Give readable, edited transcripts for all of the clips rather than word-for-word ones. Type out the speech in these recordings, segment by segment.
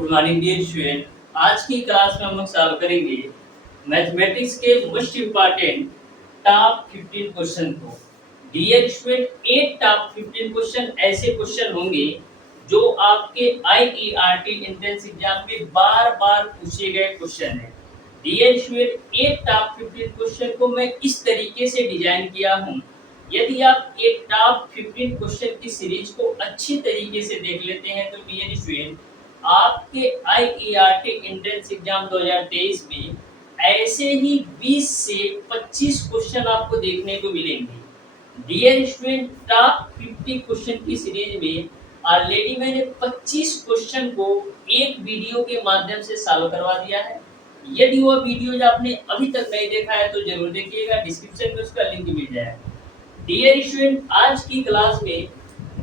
Good morning dear student. आज की class में हम लोग सॉल्व करेंगे मैथमेटिक्स के मोस्ट इम्पोर्टेंट टॉप 15 क्वेश्चन को। डियर स्टूडेंट, 8 टॉप 15 क्वेश्चन ऐसे क्वेश्चन होंगे जो आपके आईईआरटी एंट्रेंस एग्जाम में बार-बार पूछे गए क्वेश्चन हैं। डियर स्टूडेंट, 8 टॉप 15 क्वेश्चन को मैं इस तरीके से डिजाइन किया हूँ। यदि आप एक टॉप 15 क्वेश्चन की सीरीज को अच्छी तरीके से देख लेते हैं तो डियर स्टूडेंट, आपके आईईआरटी एंट्रेंस एग्जाम 2023 में ऐसे ही 20 से 25 क्वेश्चन आपको देखने को मिलेंगे। डियर स्टूडेंट, टॉप 50 क्वेश्चन की सीरीज में ऑलरेडी मैंने 25 क्वेश्चन को एक वीडियो के माध्यम से सॉल्व करवा दिया है। यदि वो वीडियो आपने अभी तक नहीं देखा है तो जरूर देखिएगा, डिस्क्रिप्शन में उसका लिंक मिल जाएगा। डियर स्टूडेंट, आज की क्लास में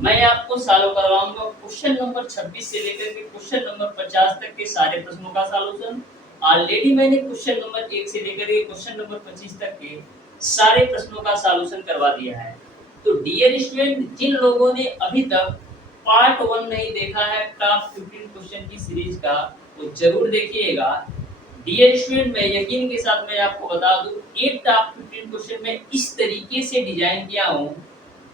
मैं आपको सॉल्व करवाऊंगा क्वेश्चन नंबर 26 से लेकर के क्वेश्चन नंबर 50 तक के सारे प्रश्नों का सॉल्यूशन। ऑलरेडी मैंने क्वेश्चन नंबर 1 से लेकर के क्वेश्चन नंबर 25 तक के सारे प्रश्नों का सॉल्यूशन करवा दिया है। तो डियर स्टूडेंट, जिन लोगों ने अभी तक पार्ट 1 नहीं देखा है टॉप 15 क्वेश्चन की सीरीज का, वो जरूर देखिएगा। डियर स्टूडेंट, मैं यकीन के साथ मैं आपको बता दूं, एक टॉप 15 क्वेश्चन में इस तरीके से डिजाइन किया हूं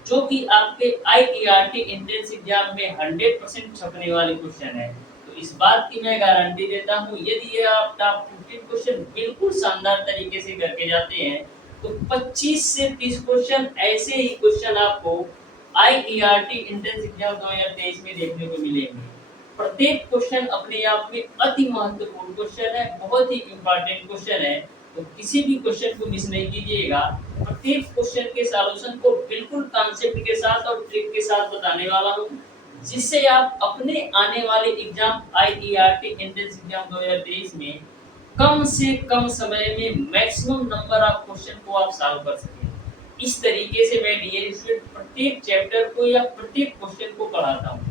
जो कि आपके आईईआरटी एंट्रेंस एग्जाम में 100% छपने वाले क्वेश्चन है। तो इस बात की मैं गारंटी देता हूं, यदि ये आप टॉप 15 क्वेश्चन बिल्कुल शानदार तरीके से करके जाते हैं तो 25 से 30 क्वेश्चन ऐसे ही क्वेश्चन आपको आईईआरटी एंट्रेंस एग्जाम 2023 में देखने को मिलेंगे। प्रत्येक क्वेश्चन अपने आप में अति महत्वपूर्ण क्वेश्चन है, बहुत ही इंपॉर्टेंट क्वेश्चन है। तो किसी भी क्वेश्चन को मिस नहीं कीजिएगा। प्रत्येक क्वेश्चन के सॉल्यूशन को बिल्कुल कॉन्सेप्ट के साथ और ट्रिक के साथ बताने वाला हूँ, जिससे आप अपने आने वाले एग्जाम आईईआरटी एंट्रेंस एग्जाम 2023 में कम से कम समय में मैक्सिमम नंबर ऑफ क्वेश्चन को आप सॉल्व कर सकें। इस तरीके से मैं डियर स्टूडेंट प्रत्येक चैप्टर को या प्रत्येक क्वेश्चन को पढ़ाता हूँ।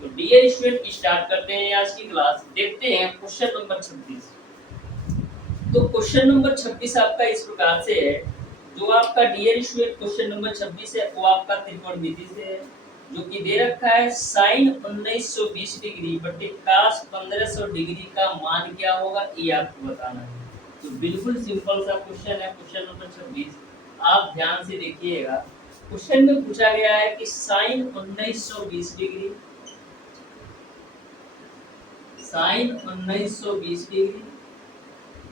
तो डियर स्टूडेंट, स्टार्ट करते हैं आज की क्लास। देखते हैं क्वेश्चन नंबर 26। तो क्वेश्चन नंबर 26 आपका इस प्रकार से है। जो आपका डियर स्टूडेंट क्वेश्चन नंबर 26 है वो आपका त्रिकोणमिति से है, जो कि दे रखा है sin 1920 डिग्री बटे cos 1500 डिग्री का मान क्या होगा, ये आपको बताना है। तो बिल्कुल सिंपल सा क्वेश्चन है क्वेश्चन नंबर 26। आप ध्यान से देखिएगा। क्वेश्चन में पूछा गया है कि sin 1920 degree degree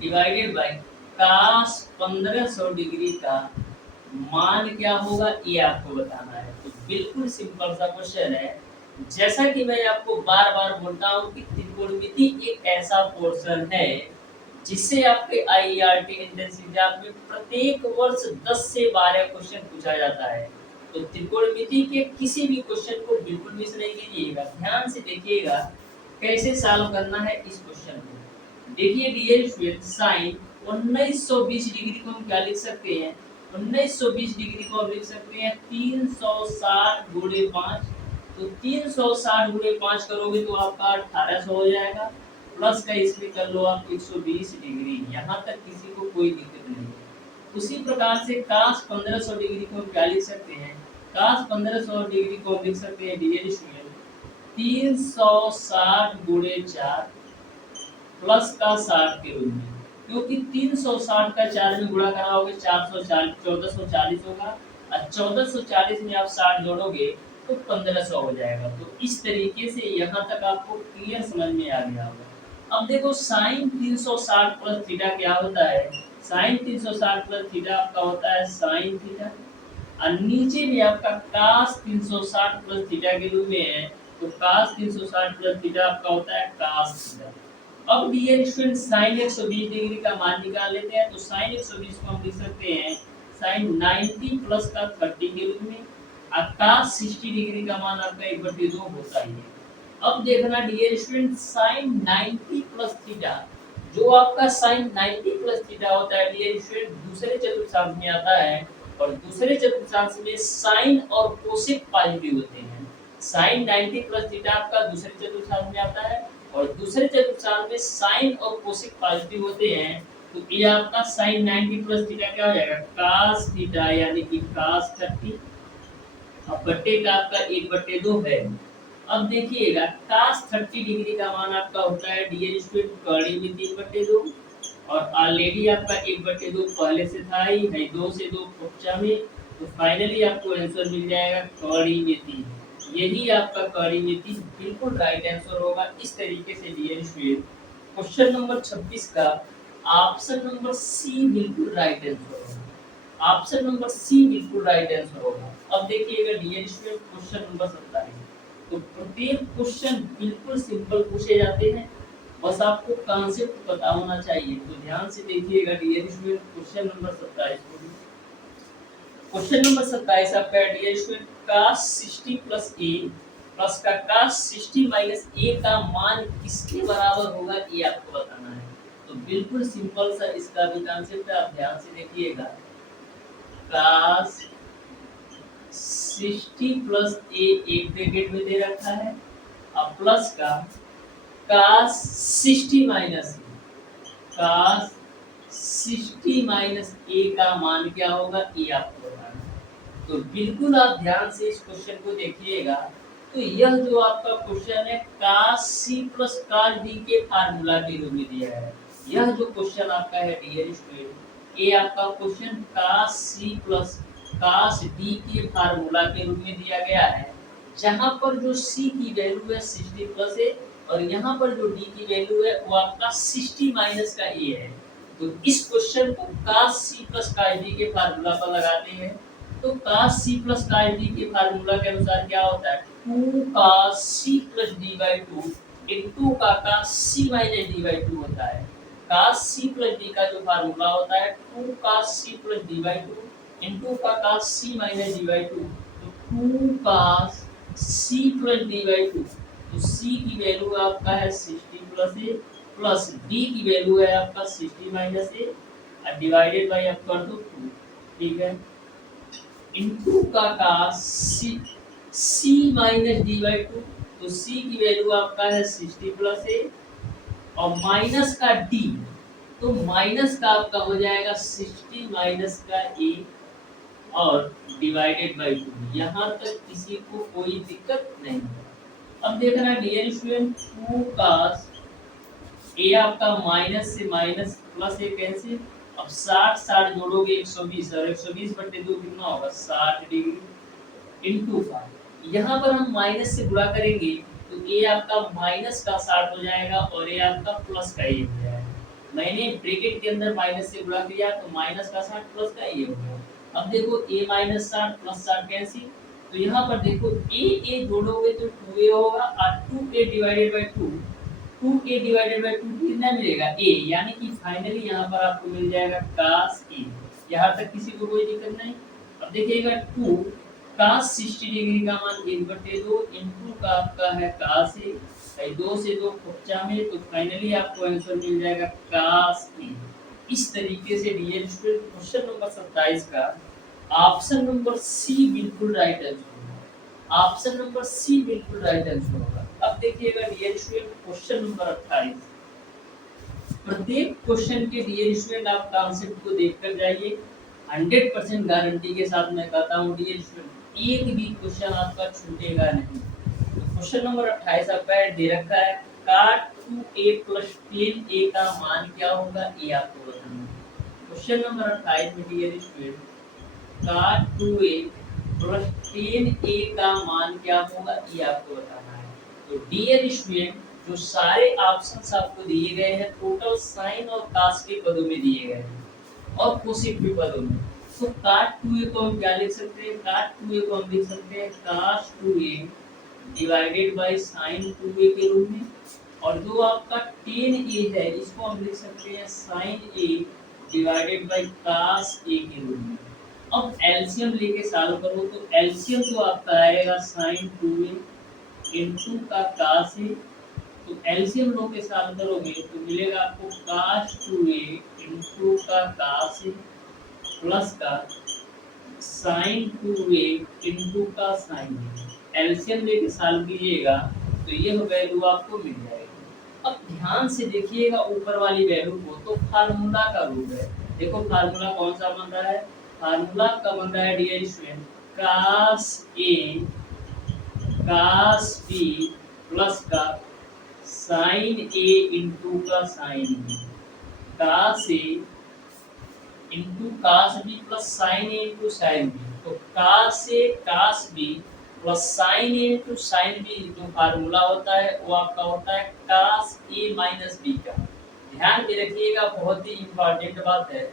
divided by cos 1500 degree का मान क्या होगा, ये आपको बताना है। तो बिल्कुल सिंपल सा क्वेश्चन है। जैसा कि मैं आपको बार-बार बोलता हूं कि त्रिकोणमिति एक ऐसा पोर्शन है जिससे आपके आईईआरटी एंट्रेंस एग्जाम में प्रत्येक वर्ष 10 से 12 क्वेश्चन पूछा जाता है। तो त्रिकोणमिति के किसी भी क्वेश्चन को बिल्कुल मिस नहीं कीजिएगा। ध्यान से देखिएगा कैसे सॉल्व करना है इस क्वेश्चन को। देखिए डियर स्टूडेंट, sin 1920 डिग्री को हम क्या लिख सकते हैं, 1920 डिग्री को हम लिख सकते हैं 360 गुणे 5। तो 360 गुणे 5 करोगे तो आपका 1800 हो जाएगा। प्लस का इसमें कर लो आप 120 डिग्री। यहाँ तक किसी को कोई दिक्कत नहीं है। उसी प्रकार से cos 1500 डिग्री को हम क्या लिख सकते हैं, cos 1500 डिग्री को हम लिख सकते हैं डियर स्टूडेंट 360 गुणे 4 प्लस का 60 के रूप में, क्योंकि 360 का 4 में गुणा कराओगे 1440 होगा और 1440 में आप 60 जोड़ोगे तो 1500 हो जाएगा। तो इस तरीके से यहाँ तक आपको क्लियर समझ में आ गया होगा। अब देखो sin 360 प्लस थीटा क्या होता है, sin 360 प्लस थीटा आपका होता है sin थीटा, और नीचे भी आपका cos 360 प्लस थीटा के रूप में है। तो cos 360 प्लस थीटा आपका होता है cos थीटा। अब डियर स्टूडेंट, sin 120 डिग्री का मान निकाल लेते हैं। तो sin 120 को हम लिख सकते हैं sin 90 प्लस का 30 के रूप में, और cos 60 डिग्री का मान आपका 1/2 होता ही है। अब देखना dear student, sin 90 plus theta, जो आपका sin 90 प्लस थीटा होता है डियर स्टूडेंट दूसरे चतुर्थांश में आता है, और दूसरे चतुर्थांश में sin और कोसेक पॉजिटिव होते हैं। sin 90 प्लस थीटा आपका दूसरे चतुर्थांश में आता है और दूसरे चतुर्थांश में साइन और कोसेक पॉजिटिव होते हैं। तो ये आपका sin 90 प्लस थीटा क्या हो जाएगा, cos थीटा, यानी कि cos 30। अब बट्टे का आपका 1/2 है। अब देखिएगा cos 30 डिग्री का मान आपका होता है डियर स्टूडेंट कड़ी में 3/2 और ऑलरेडी आपका 1/2 पहले से था ही है, 2 से 2 बच्चा में, तो फाइनली आपको आंसर मिल जाएगा कड़ी में 3। यही आपका कड़ी में 3 बिल्कुल राइट आंसर होगा। इस तरीके से डियर स्टूडेंट क्वेश्चन नंबर 26 का ऑप्शन नंबर सी बिल्कुल राइट आंसर होगा। ऑप्शन नंबर सी बिल्कुल राइट आंसर होगा। अब देखिएगा डियर स्टूडेंट क्वेश्चन नंबर 27, तो प्रत्येक क्वेश्चन बिल्कुल सिंपल पूछे जाते हैं, बस आपको कॉन्सेप्ट पता होना चाहिए। तो ध्यान से देखिएगा डियर स्टूडेंट क्वेश्चन नंबर 27 को। क्वेश्चन नंबर 27 आपका है dear student cos 60 plus a plus का cos 60 माइनस a का मान किसके बराबर होगा, ये आपको बताना है। तो बिल्कुल सिंपल सा इसका भी कॉन्सेप्ट है, आप ध्यान से देखिएगा। cos 60 प्लस a एक ब्रैकेट में दे रखा है, अब प्लस का cos 60 minus cos 60 minus a का मान क्या होगा, ये आपको बताना है। तो बिल्कुल आप ध्यान से इस क्वेश्चन को देखिएगा। तो यह जो आपका क्वेश्चन है cos c plus cos d के फार्मूला के रूप में दिया है। यह जो क्वेश्चन आपका है डियर स्टूडेंट, ये आपका question cos c plus cos d के फार्मूला के रूप में दिया गया है, जहां पर जो c की वैल्यू है 60 प्लस a और यहाँ पर जो d की वैल्यू है वो आपका 60 माइनस का a है। तो इस क्वेश्चन को cos c plus cos d के फार्मूला पर लगाते हैं। तो cos c plus cos d के फार्मूला के अनुसार क्या होता है, 2 cos c plus d/2 into का cos c माइनस d/2 होता है। cos c प्लस d का जो फार्मूला होता है 2 cos c plus d/2 into का cos c माइनस d/2, तो 2 cos c प्लस d/2, तो c की वैल्यू आपका है 60 प्लस a प्लस d की वैल्यू है आपका 60 माइनस a और डिवाइडेड बाय आप कर दो 2, ठीक है, इनटू का cos c माइनस d/2, तो c की वैल्यू आपका है 60 प्लस a और माइनस का d, तो माइनस का आपका हो जाएगा 60 माइनस का a और डिवाइडेड बाय 2। यहाँ तक किसी को कोई दिक्कत नहीं है। अब देखना डियर स्टूडेंट 2 cos a आपका माइनस से माइनस प्लस a कैंसिल, अब 60 जोड़ोगे 120 और 120/2 कितना होगा 60 डिग्री इनटू का, यहाँ पर हम माइनस से गुणा करेंगे तो a आपका माइनस का 60 हो जाएगा और a आपका प्लस का a हो जाएगा। मैंने ब्रैकेट के अंदर माइनस से गुणा किया तो माइनस का 60 प्लस का a हो गया। अब देखो a माइनस 60 प्लस 60 कैंसिल, तो यहाँ पर देखो a जोड़ोगे तो 2a होगा और 2a divided by 2, 2a divided by 2 कितना मिलेगा a, यानी कि फाइनली यहाँ पर आपको मिल जाएगा cos a। यहाँ तक किसी को कोई दिक्कत नहीं। अब देखिएगा 2 cos 60 डिग्री का मान 1/2 इनटू का आपका है cos a, 2 से 2 बच्चा में, तो फाइनली आपको आंसर मिल जाएगा cos a। इस तरीके से डियर स्टूडेंट क्वेश्चन नंबर 27 का ऑप्शन नंबर सी बिल्कुल राइट आंसर होगा। ऑप्शन नंबर सी बिल्कुल राइट आंसर होगा। अब देखिएगा डियर स्टूडेंट क्वेश्चन नंबर 28, प्रत्येक क्वेश्चन के डियर स्टूडेंट आप कॉन्सेप्ट को देखकर जाइए। 100% गारंटी के साथ मैं कहता हूँ डियर स्टूडेंट एक भी क्वेश्चन आपका छूटेगा नहीं। तो क्वेश्चन नंबर 28 आपका दे रखा है cot 2a प्लस 10a का मान क्या होगा, ये आपको बताना है। क्वेश्चन नंबर 28 में dear student cot 2a plus 10a का मान क्या होगा, ये आपको बताना है। तो डियर स्टूडेंट जो सारे ऑप्शंस आपको दिए गए हैं टोटल साइन और cos के पदों में दिए गए हैं और कोसेक के पदों में। तो cot 2a को हम क्या लिख सकते हैं, cot 2a को हम लिख सकते हैं cos 2a divided by sin 2a के रूप में, और जो आपका 10a है इसको हम लिख सकते हैं sin a divided by cos a के रूप में। अब एलसीएम लेके सॉल्व करो तो एलसीएम तो आपका आएगा sin 2a इनटू का cos a, तो एलसीएम लो के सॉल्व करोगे तो मिलेगा आपको cos 2a इनटू का cos a प्लस का sin 2a इनटू का sin a। एलसीएम लेके सॉल्व कीजिएगा तो यह वैल्यू आपको मिल जाएगी। अब ध्यान से देखिएगा ऊपर वाली वैल्यू को, तो फार्मूला का रूप है। देखो फार्मूला कौन सा बन रहा है, फार्मूला का बन रहा है dear student cos a cos B plus का साइन ए इंटू का sine B, cos A into cos B plus sine A into sine B. तो cos A cos B plus sine A into sine B जो formula होता है वो आपका होता है कास ए माइनस बी का। ध्यान में रखिएगा, बहुत ही इंपॉर्टेंट बात है।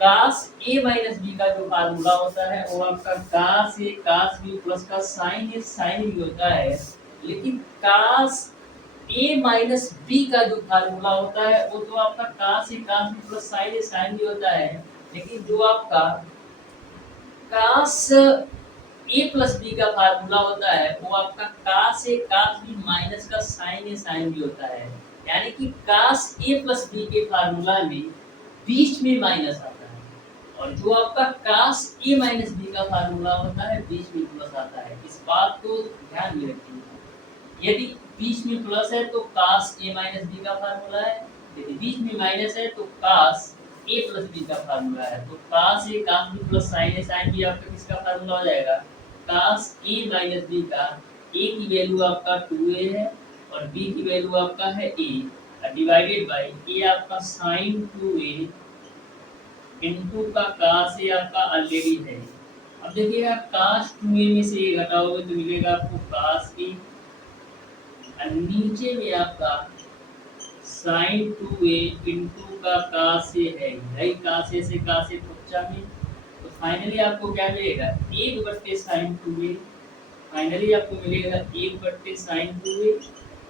कास ए माइनस बी का जो फार्मूला होता है वो आपका कास ए कास बी प्लस का साइन ए साइन बी होता है। लेकिन कास ए माइनस बी का जो फार्मूला होता है वो तो आपका कास A cos B plus sine A sine B होता है। लेकिन जो आपका कास ए प्लस बी का फार्मूला होता है वो आपका कास ए कास बी माइनस का साइन ए साइन बी होता है। यानी कि कास ए प्लस बी के फार्मूला में बीच में माइनस आता है, और जो आपका कास ए माइनस बी का फार्मूला होता है बीच में प्लस आता है। इस बात को ध्यान में रखिए। यदि बीच में प्लस है तो कास ए माइनस बी का फार्मूला है, यदि बीच में माइनस है तो कास ए प्लस बी का फार्मूला है। तो cos A cos B plus sine A sine B आपका किसका फार्मूला हो जाएगा? कास ए माइनस बी का। ए की वैल्यू आपका 2a है और बी की वैल्यू आपका है a, डिवाइडेड बाय ए आपका साइन 2a इनटू का कास ए आपका ऑलरेडी है। अब देखिएगा कास 2a में से a घटाओगे तो मिलेगा आपको कास ए, और नीचे में आपका साइन 2a इनटू का कास ए है। भाई कास ए से कास ए बच्चा में, तो फाइनली आपको क्या मिलेगा? 1 साइन 2a। फाइनली आपको मिलेगा 1 साइन 2a,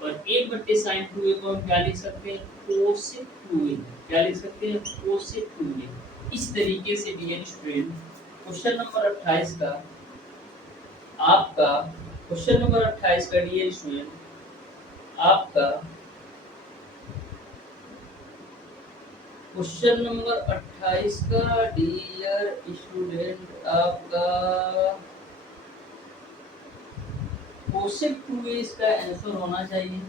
और 1 साइन 2a को हम क्या लिख सकते हैं? Cosec 2a। क्या लिख सकते हैं? Cosec 2a। इस तरीके से डियर स्टूडेंट क्वेश्चन नंबर 28 का आपका क्वेश्चन नंबर 28 का डियर स्टूडेंट आपका क्वेश्चन नंबर 28 का डियर स्टूडेंट आपका कोसेक 2a इसका आंसर होना चाहिए।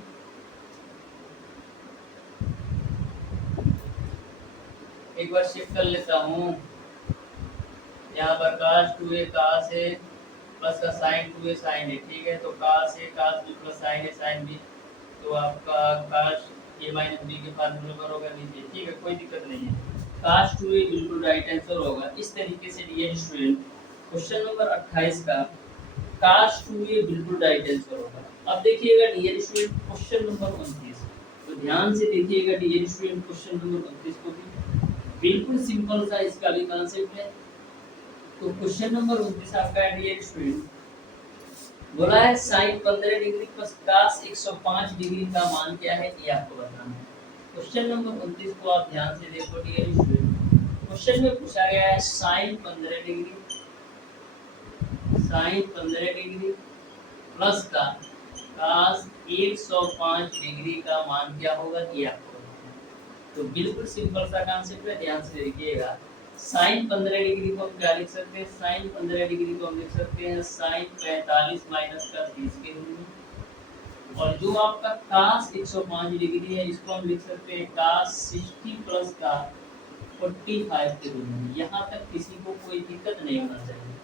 एक बार चेक कर लेता हूँ। यहाँ पर कास 2a कास ए प्लस का साइन 2a साइन ए, ठीक है। तो cos A cos B plus sine A sign B, तो आपका कास ए माइनस बी के फार्मूले पर होगा नीचे, ठीक है, कोई दिक्कत नहीं है। कास 2a बिल्कुल राइट आंसर होगा। इस तरीके से डियर स्टूडेंट क्वेश्चन नंबर 28 का कास 2a बिल्कुल राइट आंसर होगा। अब देखिएगा डियर स्टूडेंट क्वेश्चन नंबर 29, तो ध्यान से देखिएगा डियर स्टूडेंट क्वेश्चन नंबर 29 को भी बिल्कुल सिंपल सा इसका भी कॉन्सेप्ट है। तो क्वेश्चन नंबर 29 आपका है डियर स्टूडेंट, बोला है sine 15 degree plus cos 105 degree का मान क्या है, ये आपको बताना है। क्वेश्चन नंबर 29 को आप ध्यान से देखो डियर स्टूडेंट। क्वेश्चन में पूछा गया है साइन 15 डिग्री प्लस का कास 105 डिग्री का मान क्या होगा, ये आपको बताना है। तो बिल्कुल सिंपल सा कॉन्सेप्ट है, ध्यान से देखिएगा। साइन 15 डिग्री को हम क्या लिख सकते हैं? साइन 15 डिग्री को हम लिख सकते हैं साइन 45 माइनस का 30 के रूप में। और जो आपका कास 105 डिग्री है इसको हम लिख सकते हैं कास 60 प्लस का 45 के रूप में। यहाँ तक किसी को कोई दिक्कत नहीं होना चाहिए।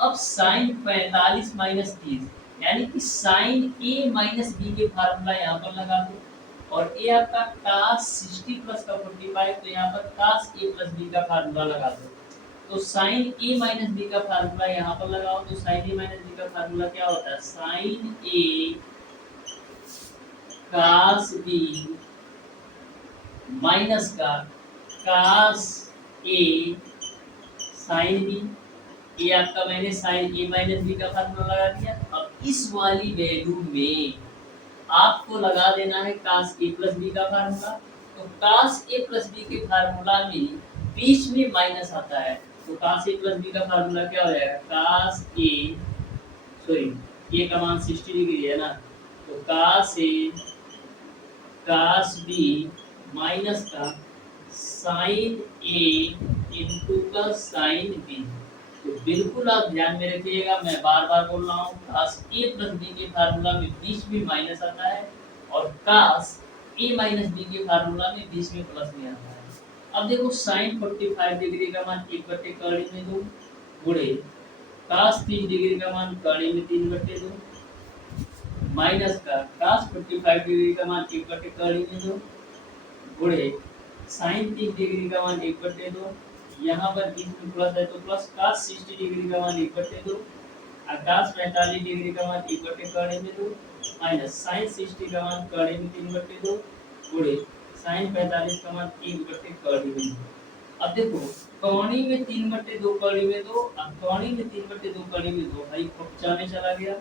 अब साइन 45 माइनस 30 यानी कि साइन ए माइनस बी के फार्मूला यहाँ पर लगा दो, और ये आपका कास 60 प्लस का 45, तो यहाँ पर कास ए प्लस बी का फार्मूला लगा दो। तो साइन ए माइनस बी का फार्मूला यहाँ पर लगाओ, तो साइन ए माइनस बी का फार्मूला क्या होता है? साइन ए कास बी माइनस का कास ए साइन बी। ये आपका मैंने साइन ए माइनस बी का फार्मूला लगा दिया। अब इस वाली वैल्यू में आपको लगा देना है कास ए प्लस बी का फार्मूला। तो कास ए प्लस बी के फार्मूला में बीच में माइनस आता है, तो कास ए प्लस बी का फार्मूला क्या हो जाएगा? कास ए ए का मान 60 डिग्री है ना, तो cos A cos B minus का साइन ए इनटू का साइन बी। तो बिल्कुल आप ध्यान में रखिएगा, मैं बार बार बोल रहा हूँ, कास ए प्लस बी के फार्मूला में बीच में माइनस आता है, और कास ए माइनस बी के फार्मूला में बीच में प्लस में आता है। अब देखो साइन 45 डिग्री का मान 1/2 में 2 गुणे कास 30 डिग्री का मान कड़ी में 3/2, माइनस का cos 45 डिग्री का मान 1/2 में दो गुणे sin 30 डिग्री का मान 1/2, यहाँ पर बीच में प्लस है तो प्लस cos 60 डिग्री का मान 1/2 और cos 45 डिग्री का मान 1/2 में दो माइनस sin 60 का मान कड़े में 3/2 गुणे sin 45 का मान 1/2 में दो। अब देखो कौड़ी में 3/2 कौड़ी में दो और कौड़ी में 3/2 कौड़ी में दो भाई कब्जा में चला गया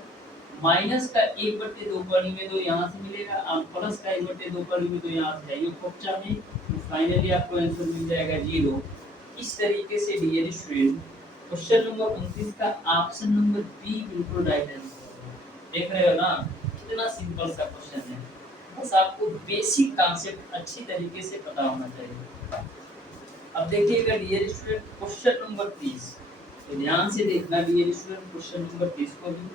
माइनस का 1/2 कौड़ी में दो यहाँ से मिलेगा और प्लस का 1/2 कौड़ी में दो यहाँ से जाएगी कब्जा में तो फाइनली आपको आंसर मिल जाएगा 0। इस तरीके से डियर स्टूडेंट क्वेश्चन नंबर 29 का ऑप्शन नंबर बी बिल्कुल राइट आंसर। देख रहे हो ना कितना सिंपल सा क्वेश्चन है, बस आपको बेसिक कॉन्सेप्ट अच्छी तरीके से पता होना चाहिए। अब देखिएगा डियर स्टूडेंट क्वेश्चन नंबर 30, तो ध्यान से देखना डियर स्टूडेंट क्वेश्चन नंबर 30 को भी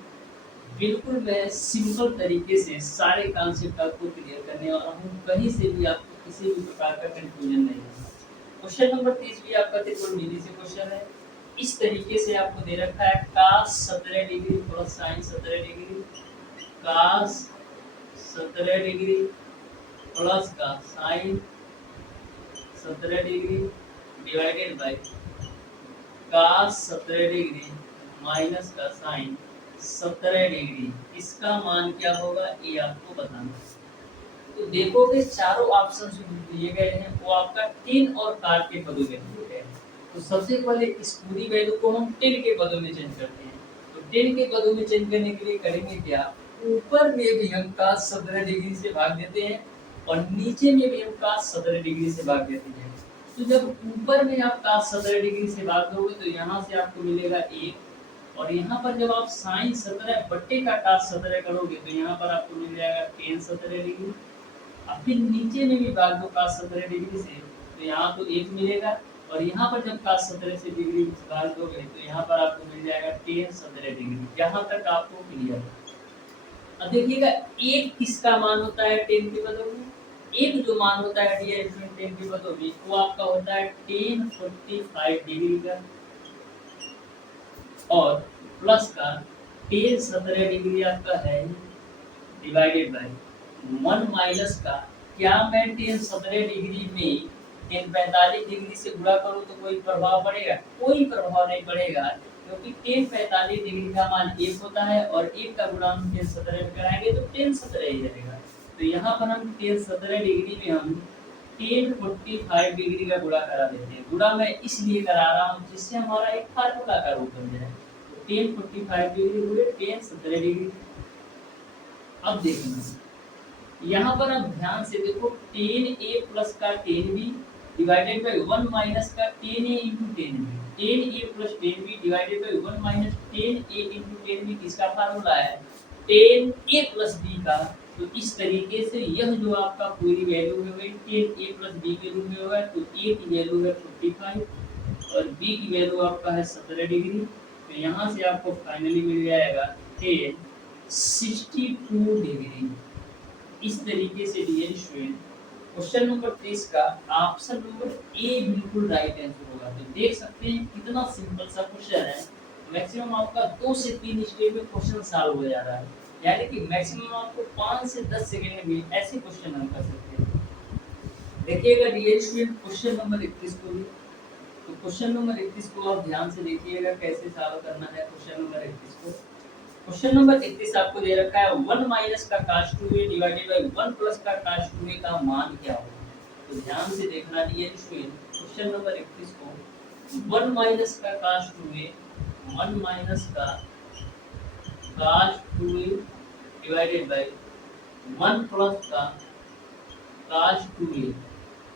बिल्कुल मैं सिंपल तरीके से सारे कॉन्सेप्ट आपको क्लियर करने वाला हूँ, कहीं से भी आपको किसी भी प्रकार का कंफ्यूजन नहीं होगा। क्वेश्चन नंबर 30 भी आपका त्रिकोणमिति से क्वेश्चन है। इस तरीके से आपको दे रखा है cos 17 degree plus sin 17 degree cos 17 degree plus का sin 17 degree divided by cos 17 degree minus का sin 17 डिग्री, इसका मान क्या होगा ये आपको बताना। तो देखोगे चारों ऑप्शन जो दिए गए हैं वो आपका 10 और cot के पदों में दिए गए हैं। तो सबसे पहले इस पूरी वैल्यू को हम 10 के पदों में चेंज करते हैं। तो 10 के पदों में चेंज करने के लिए करेंगे क्या, ऊपर में भी हम cos 17 डिग्री से भाग देते हैं और नीचे में भी हम cos 17 डिग्री से भाग देते हैं। तो जब ऊपर में आप cos 17 डिग्री से भाग दोगे तो यहाँ से आपको मिलेगा 1 और यहाँ पर जब आप sin 17 बट्टे का cos 17 करोगे तो यहाँ पर आपको मिल जाएगा tan 17 डिग्री। अब फिर नीचे में भी भाग दो cos 17 डिग्री से तो यहाँ तो 1 मिलेगा और यहाँ पर जब cos 17 से डिग्री भाग दोगे तो यहाँ पर आपको मिल जाएगा tan 17 डिग्री। यहाँ तक आपको क्लियर है। अब देखिएगा एक किसका मान होता है 10 के पदों में, एक जो मान होता है डियर स्टूडेंट 10 के पदों में वो आपका होता है tan 45 डिग्री का और प्लस का tan 17 डिग्री आपका है डिवाइडेड बाय 1 माइनस का, क्या मैं tan 17 डिग्री में tan 45 डिग्री से गुणा करूं तो कोई प्रभाव पड़ेगा? कोई प्रभाव नहीं पड़ेगा क्योंकि tan 45 डिग्री का मान 1 होता है और 1 का गुणा हम tan 17 में कराएंगे तो tan 17 ही रहेगा। तो यहाँ पर हम tan 17 डिग्री में हम tan 45 डिग्री का गुणा करा देते हैं। गुणा मैं इसलिए करा रहा हूँ जिससे हमारा एक फार्मूला का रूप बन जाए। तो tan 45 डिग्री हुए tan 17 डिग्री। अब देखना यहाँ पर आप ध्यान से देखो tan a प्लस का tan b divided by 1 minus का tan a into tan b, tan a plus tan b divided by 1 minus tan a into tan b किसका फार्मूला है tan a प्लस b का। तो इस तरीके से यह जो आपका पूरी वैल्यू है वही tan a प्लस b के रूप में होगा। तो a की वैल्यू है 45 और b की वैल्यू आपका है 17 डिग्री। तो यहाँ से आपको फाइनली मिल जाएगा tan 62 डिग्री। इस तरीके से डियर स्टूडेंट क्वेश्चन नंबर 30 का ऑप्शन नंबर ए बिल्कुल राइट आंसर होगा। तो देख सकते हैं कितना सिंपल सा क्वेश्चन है, मैक्सिमम आपका 2 से 3 स्टेप में क्वेश्चन सॉल्व हो जा रहा है, यानी कि मैक्सिमम आपको 5 से 10 सेकंड में भी ऐसे क्वेश्चन हम कर सकते हैं। देखिएगा डियर स्टूडेंट क्वेश्चन नंबर 31 को भी, तो क्वेश्चन नंबर 31 को आप ध्यान से देखिएगा कैसे सॉल्व करना है। क्वेश्चन नंबर 31 को, क्वेश्चन नंबर 31 आपको दे रखा है 1 माइनस का cos 2a divided by 1 plus का cos 2a का मान क्या होगा। तो ध्यान से देखना डियर स्टूडेंट क्वेश्चन नंबर 31 को 1 माइनस का cos 2a 1 माइनस का cos 2a divided by 1 plus का cos 2a,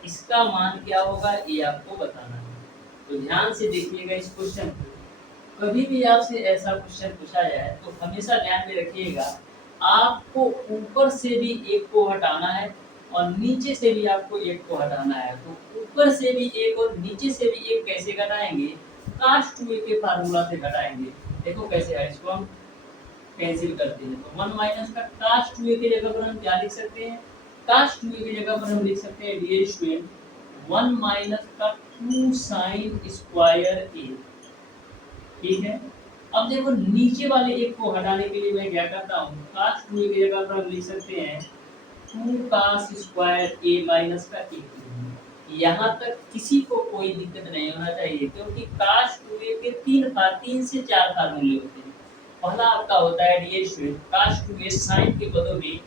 इसका मान क्या होगा ये आपको बताना है। तो ध्यान से देखिएगा इस क्वेश्चन को, कभी भी आपसे ऐसा क्वेश्चन पूछा जाए तो हमेशा ध्यान में रखिएगा आपको ऊपर से भी एक को हटाना है और नीचे से भी आपको एक को हटाना है। तो ऊपर से भी एक और नीचे से भी एक कैसे घटाएंगे, cos 2a के फार्मूला से घटाएंगे। देखो कैसे है, इसको हम कैंसिल करते हैं तो 1 माइनस का cos 2a की जगह पर हम क्या लिख सकते हैं, cos 2a की जगह पर हम लिख सकते हैं डियर स्टूडेंट 1 माइनस का 2 sin स्क्वायर a, ठीक है। अब देखो नीचे वाले एक को हटाने के लिए मैं क्या करता हूँ, cos 2a की जगह पर हम लिख सकते हैं 2 cos स्क्वायर a माइनस का a। यहाँ तक किसी को कोई दिक्कत नहीं होना चाहिए, क्योंकि cos 2a के तीन से चार फार्मूले होते हैं। पहला आपका होता है dear student cos 2a sin के पदों में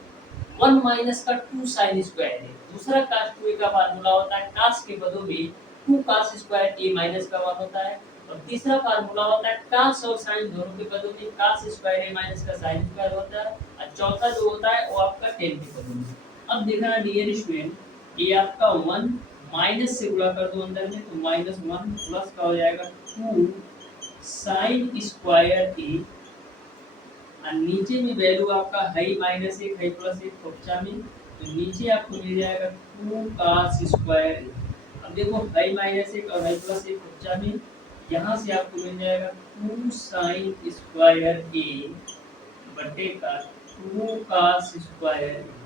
1 माइनस का 2 sin स्क्वायर है। दूसरा cos 2a का फार्मूला होता है cos के पदों में 2 cos स्क्वायर a माइनस का 1 होता है। और तीसरा फार्मूला होता है cos और sin दोनों के पदों में cos स्क्वायर a माइनस का sin स्क्वायर होता है। और चौथा जो होता है वो आपका tan के पदों में। अब देखना डियर स्टूडेंट ये आपका 1 माइनस से गुणा कर दो अंदर में, तो -1 प्लस का हो जाएगा 2 sin स्क्वायर a। और नीचे में वैल्यू आपका है -1 है +1 कक्षा में, तो नीचे आपको मिल जाएगा 2 cos स्क्वायर a। अब देखो है -1 और है +1 कक्षा में, यहाँ से आपको मिल जाएगा 2 sin स्क्वायर a बटे का 2 cos स्क्वायर a।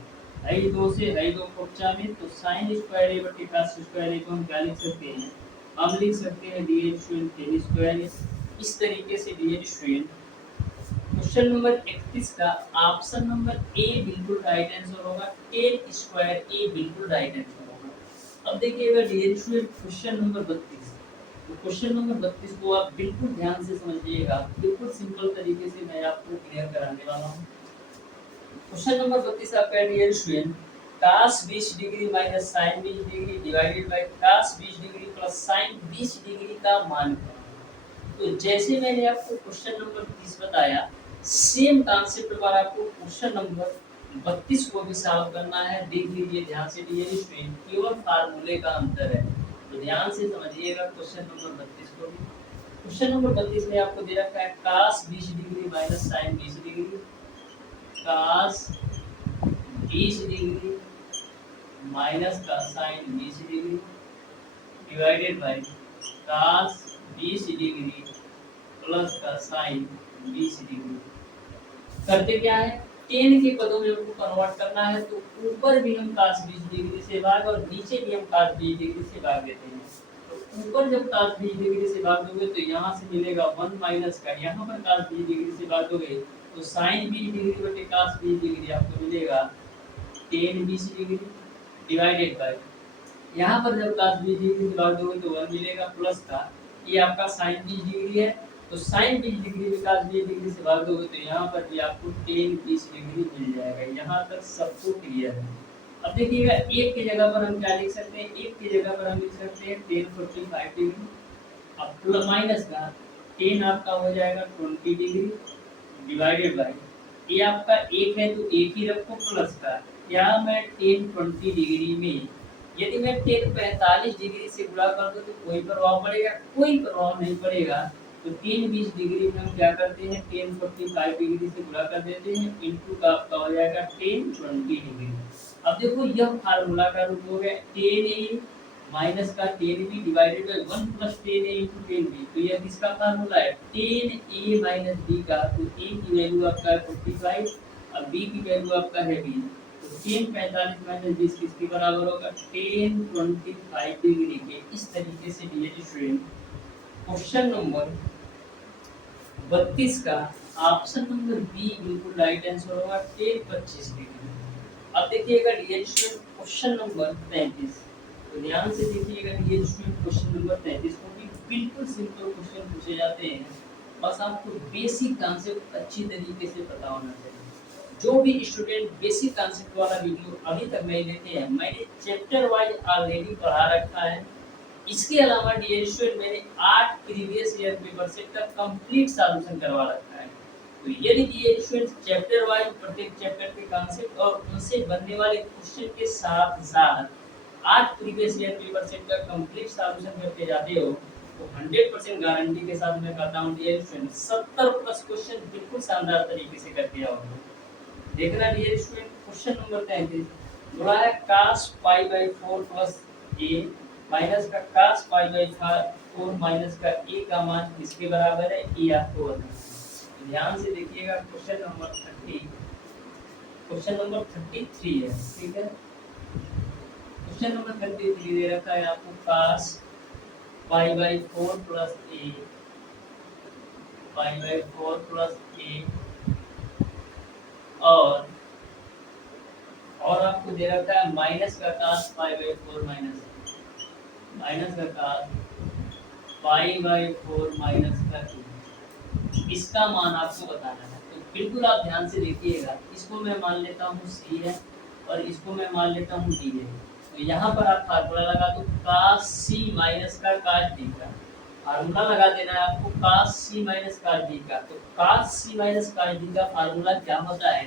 है 2 से है 2 कक्षा में, तो sin स्क्वायर a बटे cos स्क्वायर a को हम क्या लिख सकते हैं, हम लिख सकते हैं dear student tan square a। इस तरीके से डियर स्टूडेंट क्वेश्चन नंबर 31 का ऑप्शन नंबर ए बिल्कुल राइट आंसर होगा, tan स्क्वायर ए बिल्कुल राइट आंसर होगा। अब देखिएगा डियर स्टूडेंट क्वेश्चन नंबर 32, तो क्वेश्चन नंबर 32 को आप बिल्कुल ध्यान से समझिएगा, बिल्कुल सिंपल तरीके से मैं आपको क्लियर कराने वाला हूँ। क्वेश्चन नंबर 32 आपका dear student cos 20 degree minus sin 20 degree divided by cos 20 degree plus sin 20 degree का मान बताओ। तो जैसे मैंने आपको क्वेश्चन नंबर 30 बताया, सेम कॉन्सेप्ट पर आपको क्वेश्चन नंबर 32 को भी सॉल्व करना है। देख लीजिए ध्यान से डियर स्टूडेंट, केवल फार्मूले का अंतर है, तो ध्यान से समझिएगा क्वेश्चन नंबर 32 को भी। क्वेश्चन नंबर 32 में आपको दे रखा है cos 20 degree minus sin 20 degree, cos 20 degree minus का sin 20 degree divided by cos 20 degree plus का sin 20 डिग्री। करते क्या है, tan के पदों में हमको कन्वर्ट करना है, तो ऊपर भी हम cos 20 डिग्री से भाग और नीचे भी हम cos 20 डिग्री से भाग देते हैं। तो ऊपर जब cos 20 डिग्री से भाग दोगे तो यहाँ से मिलेगा 1 माइनस का, यहाँ पर cos 20 डिग्री से भाग दोगे तो sin 20 डिग्री बटे cos 20 डिग्री आपको मिलेगा tan 20 डिग्री डिवाइडेड बाय, यहाँ पर जब cos 20 डिग्री से भाग दोगे तो 1 मिलेगा प्लस का, ये आपका sin 20 डिग्री है, तो sin 20 डिग्री में cos 20 डिग्री से भाग दोगे तो यहाँ पर भी आपको tan 20 डिग्री मिल जाएगा। यहाँ तक सबको क्लियर है। अब देखिएगा एक की जगह पर हम क्या लिख सकते हैं, एक की जगह पर हम लिख सकते हैं tan 45 डिग्री, अब प्लस माइनस का tan आपका हो जाएगा 20 डिग्री डिवाइडेड बाय, ये आपका एक है तो एक ही रखो प्लस का, क्या मैं tan 20 डिग्री में यदि मैं tan 45 डिग्री से गुणा कर दूं तो कोई प्रभाव पड़ेगा, कोई प्रभाव नहीं पड़ेगा। तो tan 20 डिग्री में हम क्या करते हैं, tan 45 डिग्री से गुणा कर देते हैं, इनटू का आपका हो जाएगा tan 20 डिग्री। अब देखो यह फार्मूला का रूप हो गया tan a माइनस का tan b divided by 1 plus tan a into tan b। तो यह किसका फार्मूला है, tan a माइनस b का। तो a की वैल्यू आपका है 45 और b की वैल्यू आपका है 20, तो tan 45 माइनस 20 किसके बराबर होगा, tan 25 डिग्री के। इस तरीके से डियर स्टूडेंट क्वेश्चन नंबर 32 का ऑप्शन नंबर बी बिल्कुल राइट आंसर होगा, tan 25 डिग्री। अब देखिएगा डियर स्टूडेंट क्वेश्चन नंबर 33, तो ध्यान से देखिएगा डियर स्टूडेंट क्वेश्चन नंबर 33 को भी बिल्कुल सिंपल क्वेश्चन पूछे जाते हैं, बस आपको बेसिक कॉन्सेप्ट अच्छी तरीके से पता होना चाहिए। जो भी स्टूडेंट बेसिक कॉन्सेप्ट वाला वीडियो अभी तक नहीं देखे हैं, मैंने चैप्टर वाइज ऑलरेडी पढ़ा रखा है। इसके अलावा डियर स्टूडेंट मैंने 8 प्रीवियस ईयर पेपर सेट का कंप्लीट सॉल्यूशन करवा रखा है। तो यदि डियर स्टूडेंट चैप्टर वाइज प्रत्येक चैप्टर के कॉन्सेप्ट और उनसे बनने वाले क्वेश्चन के साथ साथ 8 प्रीवियस ईयर पेपर सेट का कंप्लीट सॉल्यूशन करके जाते हो, तो 100% गारंटी के साथ मैं कहता हूं डियर स्टूडेंट 70 प्लस क्वेश्चन बिल्कुल शानदार तरीके से करके आओगे। देखना डियर स्टूडेंट क्वेश्चन नंबर 33 बोला है cos pi by 4 plus a minus का cos पाई बाय 4 माइनस का a का मान किसके बराबर है, ये आपको बताना है। ध्यान से देखिएगा क्वेश्चन नंबर 33 है, ठीक है। क्वेश्चन नंबर 33 दे रखा है आपको cos pi by 4 plus a पाई/4 प्लस ए और आपको दे रखा है माइनस का कास पाई/4 माइनस का कास पाई/4 माइनस का ए। इसका मान आपको बताना है, तो बिल्कुल आप ध्यान से देखिएगा। इसको मैं मान लेता हूँ सी है और इसको मैं मान लेता हूँ डी है। तो यहाँ पर आप फार्मूला लगा दो कास सी माइनस का कास डी का। फार्मूला लगा देना है आपको कास सी माइनस कास डी का। तो कास सी माइनस कास डी का फार्मूला क्या होता है?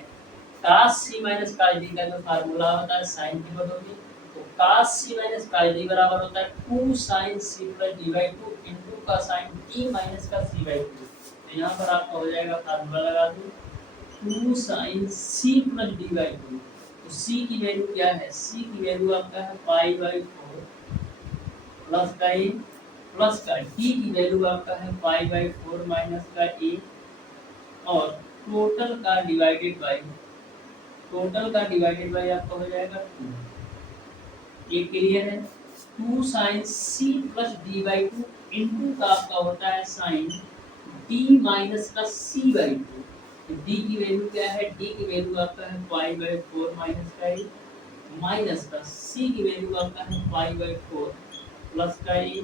कास सी माइनस कास डी का जो फार्मूला होता है साइन की बदौलत, तो कास सी माइनस कास डी बराबर होता है 2 sin c plus d by 2 into का साइन d माइनस का c बाई 2। तो यहाँ पर आपका हो जाएगा फार्मूला लगा दो 2 sin c plus d by 2। तो c की वैल्यू क्या है? c की वैल्यू आपका है पाई/4 प्लस का a प्लस का d की वैल्यू आपका है पाई/4 माइनस का a और टोटल का डिवाइडेड बाई आपका हो जाएगा 2। ये क्लियर है? 2 sin c plus d by 2 into का आपका होता है साइन d माइनस का c बाई 2। तो d की वैल्यू क्या है? d की वैल्यू आपका है पाई/4 माइनस का a माइनस का c की वैल्यू आपका है पाई/4 प्लस का a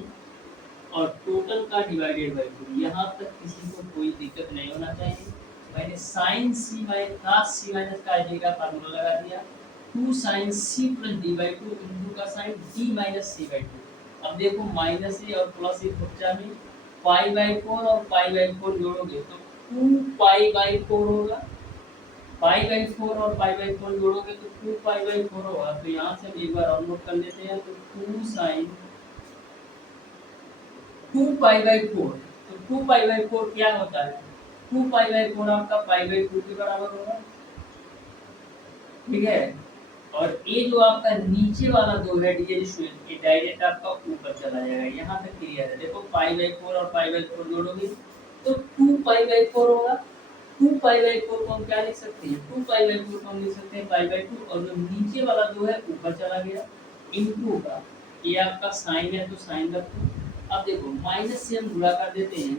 और टोटल का डिवाइडेड बाई 2। यहाँ तक किसी को कोई दिक्कत नहीं होना चाहिए। मैंने sine C minus cos C minus का डी का फार्मूला लगा दिया 2 sin c plus d by 2 into का sine d minus c by 2। अब देखो माइनस ए और प्लस ए खुचा में पाई/4 और पाई/4 जोड़ोगे तो 2 पाई/4 होगा। पाई/4 और पाई/4 जोड़ोगे तो 2 पाई/4 होगा। तो यहाँ से हम एक बार और नोट कर लेते हैं। तो 2 sin 2 पाई/4, तो 2 पाई/4 क्या होता है? 2 पाई/4 आपका पाई/2 के बराबर होगा, ठीक है। और ये जो आपका नीचे वाला 2 है डिविजन ये डायरेक्ट आपका ऊपर चला जाएगा। यहाँ तक क्लियर है? देखो पाई/4 और पाई/4 जोड़ोगे तो 2 पाई/4 होगा। 2 पाई/4 को हम क्या लिख सकते हैं? 2 पाई/4 को हम लिख सकते हैं पाई/2 और जो नीचे वाला 2 है ऊपर चला गया इनटू का ये आपका साइन है तो साइन रख दो। अब देखो माइनस से हम गुणा कर देते हैं।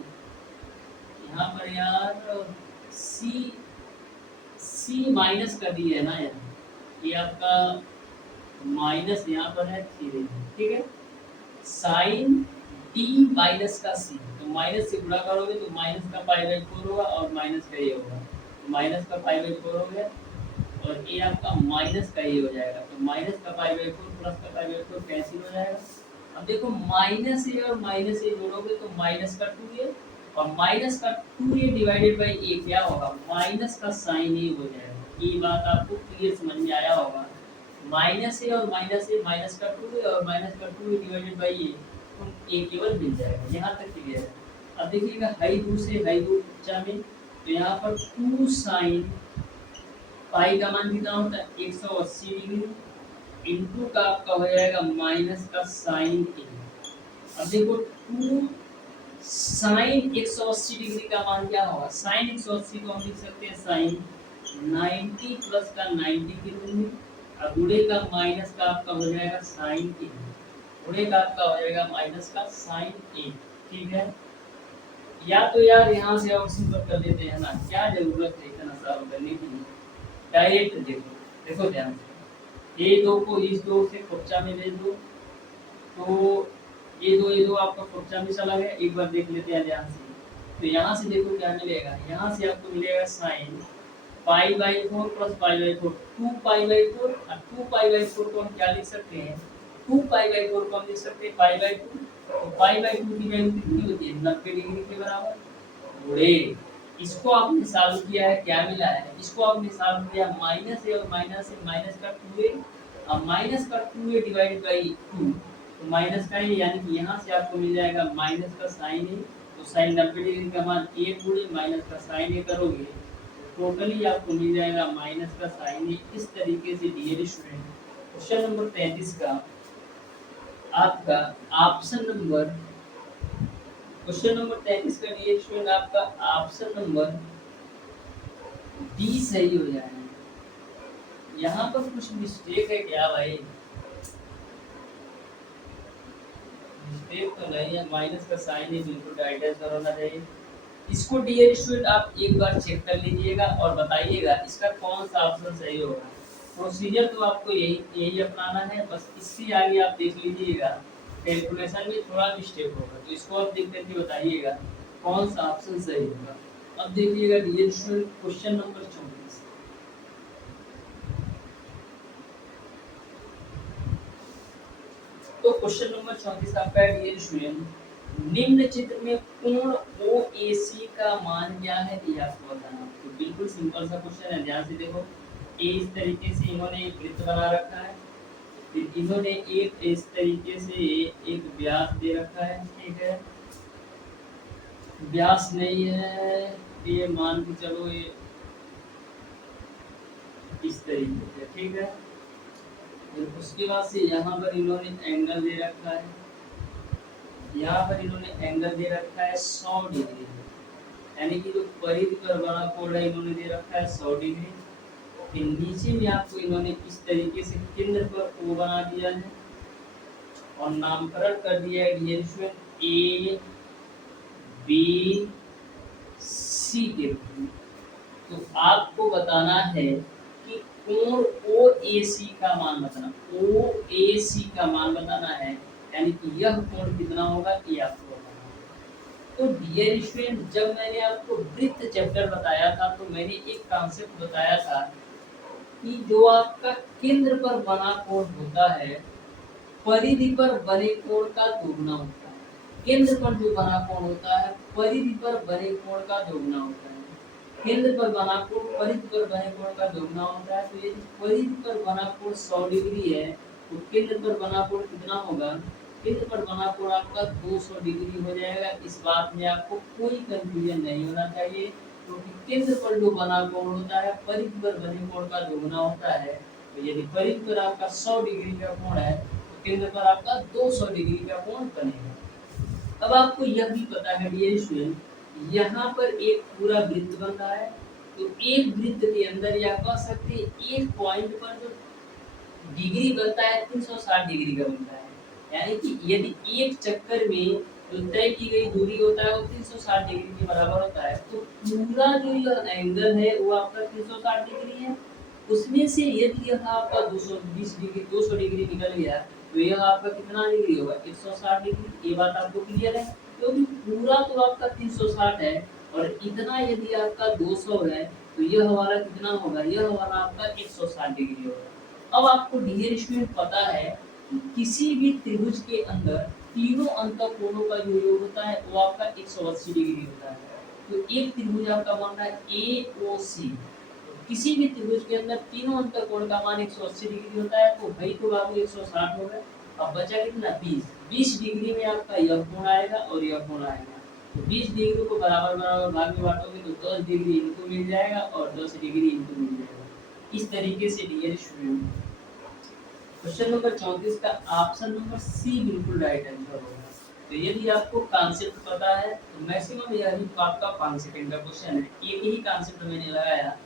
यहाँ पर यार सी माइनस कर दिया है ना यार, ये आपका माइनस यहाँ पर है 3, ठीक है। साइन डी माइनस का सी, तो माइनस से गुणा करोगे तो माइनस का पाई/4 होगा और माइनस का ये होगा। तो माइनस का पाई/4 हो गया और ये आपका माइनस का ये हो जाएगा। तो माइनस का पाई/4 प्लस का पाई/4 कैंसिल हो जाएगा। अब देखो माइनस ए और माइनस ए जोड़ोगे तो माइनस का 2a और माइनस का 2a डिवाइडेड बाई ए क्या होगा? माइनस का साइन ए हो जाएगा। ये बात आपको क्लियर समझ में आया होगा। माइनस ए और माइनस ए माइनस का 2a और माइनस का 2a डिवाइडेड बाई ए तो ए केवल मिल जाएगा। यहाँ तक क्लियर है? अब देखिएगा हाई 2 से हाई 2 बच्चा में, तो यहाँ पर 2 साइन पाई का मान कितना होता है? 180 डिग्री इनटू का आपका हो जाएगा माइनस का साइन ए। अब देखो 2 साइन 180 डिग्री का मान क्या होगा? साइन 180 को हम लिख सकते हैं साइन 90 प्लस का 90 के रूप में। अब गुणे का माइनस का आपका हो जाएगा साइन ए, गुणे का आपका हो जाएगा माइनस का साइन ए, ठीक है। या तो यार यहाँ से और सिंपल कर देते हैं ना, क्या जरूरत है इतना सॉल्व करने की? डायरेक्ट देखो ध्यान से, ये 2 को इस 2 से कक्षा में भेज दो तो ये दो आपका कक्षा में चला गया। एक बार देख लेते हैं ध्यान से। तो यहाँ से देखो क्या मिलेगा? यहाँ से आपको मिलेगा साइन पाई/4 प्लस पाई/4 2 पाई/4 और 2 पाई/4 को हम क्या लिख सकते हैं? 2 पाई/4 को हम लिख सकते हैं पाई/2। तो पाई/2 की वैल्यू कितनी होती है? 90 डिग्री के बराबर। गुणे इसको आपने सॉल्व किया है, क्या मिला है? इसको आपने सॉल्व किया माइनस ए और माइनस ए माइनस का 2a और माइनस का 2a डिवाइडेड बाई 2 तो माइनस का ये, यानी कि यहाँ से आपको मिल जाएगा माइनस का साइन ए। तो साइन 90 डिग्री का मान ए गुणे माइनस का साइन ए करोगे तो टोटली आपको मिल जाएगा माइनस का साइन ए। इस तरीके से डियर स्टूडेंट क्वेश्चन नंबर 33 का आपका ऑप्शन नंबर क्वेश्चन नंबर 33 का डियर स्टूडेंट आपका ऑप्शन नंबर डी सही हो जाएगा। यहाँ पर कुछ मिस्टेक है क्या भाई? मिस्टेक तो नहीं है, माइनस का साइन ही बिल्कुल डायरेक्ट होना चाहिए। इसको डियर स्टूडेंट आप एक बार चेक कर लीजिएगा और बताइएगा इसका कौन सा ऑप्शन सही होगा। प्रोसीजर तो आपको यही यही अपनाना है, बस इससे आगे आप देख लीजिएगा कैलकुलेशन में थोड़ा मिस्टेक होगा, तो इसको आप देख करके बताइएगा कौन सा ऑप्शन सही होगा। अब देखिएगा डियर स्टूडेंट क्वेश्चन नंबर 34। तो क्वेश्चन नंबर 34 आपका है डियर स्टूडेंट, निम्न चित्र में कोण OAC का मान क्या है ये आपको बताना। तो बिल्कुल सिंपल सा क्वेश्चन है, ध्यान से देखो। ए इस तरीके से इन्होंने एक वृत्त बना रखा है, फिर इन्होंने एक इस तरीके से एक व्यास दे रखा है, ठीक है। व्यास नहीं है ये मान के चलो, ये इस तरीके से, ठीक है। फिर उसके बाद से यहाँ पर इन्होंने एंगल दे रखा है, यहाँ पर इन्होंने एंगल दे रखा है 100 डिग्री, यानी कि जो परिधि पर बना कोण है इन्होंने दे रखा है 100 डिग्री। फिर नीचे में आपको इन्होंने इस तरीके से केंद्र पर O बना दिया है और नामकरण कर दिया है dear student A B C के रूप में। तो आपको बताना है कि कोण OAC का मान बताना, OAC का मान बताना है, यानी कि यह कोण कितना होगा ये आपको बताना है। तो डियर स्टूडेंट जब मैंने आपको वृत्त चैप्टर बताया था तो मैंने एक कॉन्सेप्ट बताया था कि जो आपका केंद्र पर बना कोण होता है परिधि पर बने कोण का दोगुना होता है। केंद्र पर जो बना कोण होता है परिधि पर बने कोण का दोगुना होता है। केंद्र पर बना कोण परिधि पर बने कोण का दोगुना होता है। तो यदि परिधि पर बना कोण 100 डिग्री है तो केंद्र पर बना कोण कितना होगा, केंद्र पर बना कोण आपका 200 डिग्री हो जाएगा। इस बात में आपको कोई कंफ्यूजन नहीं होना चाहिए, क्योंकि केंद्र पर जो बना कोण होता है परिधि पर बने कोण का दोगुना होता है। तो यदि परिधि पर आपका 100 डिग्री का कोण है तो केंद्र पर आपका 200 डिग्री का कोण बनेगा। अब आपको यह भी पता है डियर स्टूडेंट, यहाँ पर एक पूरा वृत्त बन रहा है, तो एक वृत्त के अंदर या कह सकते हैं एक पॉइंट पर जो डिग्री बनता है 360 डिग्री का बनता है, यानी कि यदि एक चक्कर में जो तय की गई दूरी होता है वो 360 डिग्री के बराबर होता है, तो पूरा जो यह एंगल है वो आपका 360 डिग्री है। उसमें से यदि यह आपका 220 डिग्री 200 डिग्री निकल गया तो यह आपका कितना डिग्री होगा, 160 डिग्री। ये बात आपको क्लियर है, क्योंकि पूरा तो आपका 360 है और इतना यदि आपका 200 है तो यह हमारा कितना होगा, यह हमारा आपका 160 डिग्री होगा। अब आपको डियर स्टूडेंट पता है कि किसी भी त्रिभुज के अंदर तीनों अंतःकोणों का जो योग होता है वो आपका 180 डिग्री होता है। तो एक त्रिभुज आपका बन रहा है AOC, किसी भी त्रिभुज के अंदर तीनों अंतःकोण का मान 180 डिग्री होता है, तो भाई तो बाबू 160 हो गया। अब बचा कितना 20 डिग्री में आपका यह कोण आएगा और यह कोण आएगा। तो 20 डिग्री को बराबर बराबर भाग में बांटोगे तो 10 डिग्री इनको मिल जाएगा और 10 डिग्री इनको मिल जाएगा। इस तरीके से डियर स्टूडेंट क्वेश्चन नंबर 34 का ऑप्शन नंबर सी बिल्कुल राइट आंसर होगा। तो यदि आपको कॉन्सेप्ट पता है तो मैक्सिमम यही आपका 5 सेकंड का क्वेश्चन है। एक ही कॉन्सेप्ट मैंने लगाया,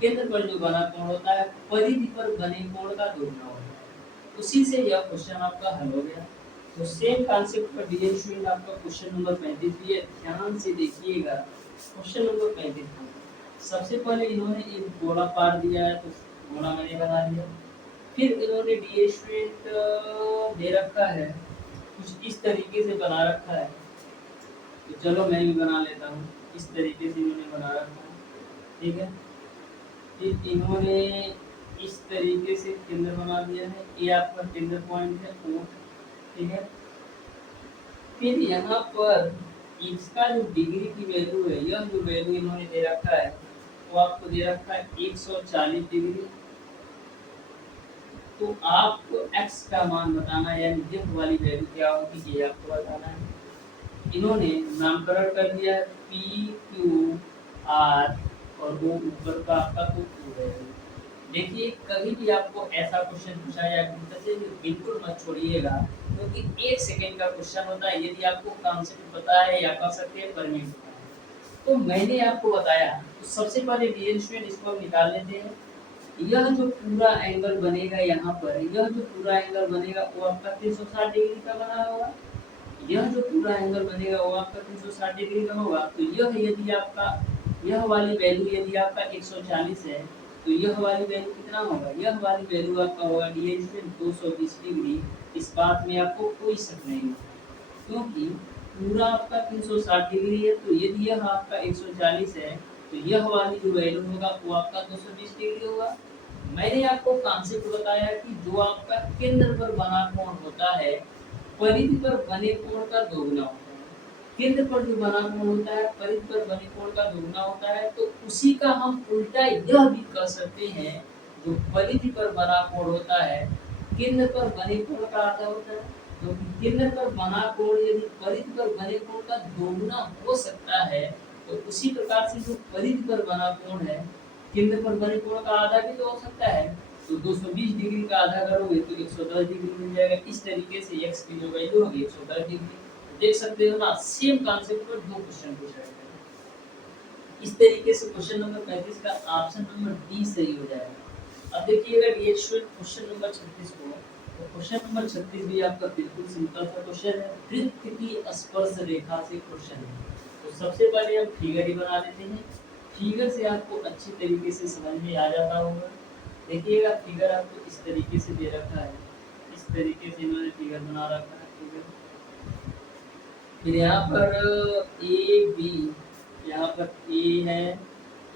केंद्र पर जो बना कोण होता है परिधि पर बने कोण का दोगुना होता है, उसी से यह क्वेश्चन आपका हल हो गया। तो सेम कॉन्सेप्ट पर डियर स्टूडेंट आपका क्वेश्चन नंबर 35 भी है, ध्यान से देखिएगा। क्वेश्चन नंबर 35 सबसे पहले इन्होंने एक गोला पार दिया है, तो गोला मैंने बना दिया। फिर इन्होंने डी स्ट्रेट दे रखा है, कुछ इस तरीके से बना रखा है, तो चलो मैं भी बना लेता हूँ। इस तरीके से इन्होंने बना रखा है, ठीक है। फिर इन्होंने इस तरीके से केंद्र बना दिया है, ये आपका केंद्र पॉइंट है O, ठीक है। फिर यहाँ पर इसका जो डिग्री की वैल्यू है, यह जो वैल्यू इन्होंने दे रखा है वो आपको दे रखा है 140 डिग्री। तो आपको x का मान बताना है, यानी डिफ वाली वैल्यू क्या होगी ये आपको बताना है। इन्होंने नामकरण कर दिया है P Q R और वो ऊपर का आपका तो Q है। देखिए कभी भी आपको ऐसा क्वेश्चन पूछा जाए तो बिल्कुल मत छोड़िएगा, क्योंकि एक सेकंड का क्वेश्चन होता है। यदि आपको कॉन्सेप्ट पता है या कह सकते हैं परमिट पता है, तो मैंने आपको बताया। तो सबसे पहले डियर स्टूडेंट इसको हम निकाल लेते हैं। यह जो पूरा एंगल बनेगा यहाँ पर, यह जो पूरा एंगल बनेगा वो आपका 360 डिग्री का बना होगा। यह जो पूरा एंगल बनेगा वो आपका 360 डिग्री का होगा। तो यह यदि आपका यह वाली वैल्यू यदि आपका 140 है तो यह वाली वैल्यू कितना होगा, यह वाली वैल्यू आपका होगा डियर 220 डिग्री। इस बात में आपको कोई शक नहीं होगा क्योंकि पूरा आपका 360 डिग्री है। तो यदि यह आपका 140 है तो यह वाली जो वैल्यू होगा वो आपका 220 डिग्री होगा। मैंने आपको कॉन्सेप्ट बताया कि जो आपका केंद्र पर बना कोण होता है परिधि पर बने कोण का दोगुना होता है। केंद्र पर जो बना कोण होता है परिधि पर बने कोण का दोगुना होता है। तो उसी का हम उल्टा यह भी कह सकते हैं, जो परिधि पर बना कोण होता है केंद्र पर बने कोण का आधा होता है। तो केंद्र पर बना कोण यदि परिधि पर बने कोण का दोगुना हो सकता है तो उसी प्रकार से जो परिधि पर बना कोण है केंद्र पर बने कोण का आधा भी तो हो सकता है। तो 220 डिग्री का आधा करोगे तो 110 डिग्री मिल जाएगा। इस तरीके से x की जो वैल्यू होगी 110 डिग्री। देख सकते हो ना, सेम कॉन्सेप्ट पर दो क्वेश्चन पूछा गया है। इस तरीके से क्वेश्चन नंबर 35 का ऑप्शन नंबर डी सही हो जाएगा। अब देखिएगा डियर स्टूडेंट क्वेश्चन नंबर 36 को। तो क्वेश्चन नंबर 36 भी आपका बिल्कुल सिंपल सा क्वेश्चन है, वृत्त की स्पर्श रेखा से क्वेश्चन है। तो सबसे पहले हम फिगर ही बना लेते हैं। फिगर से आपको अच्छी तरीके से समझ में आ जाता होगा। देखिएगा फिगर आपको इस तरीके से दे रखा है, इस तरीके से इन्होंने फिगर बना रखा है फिगर। फिर यहाँ पर ए बी, यहाँ पर ए है,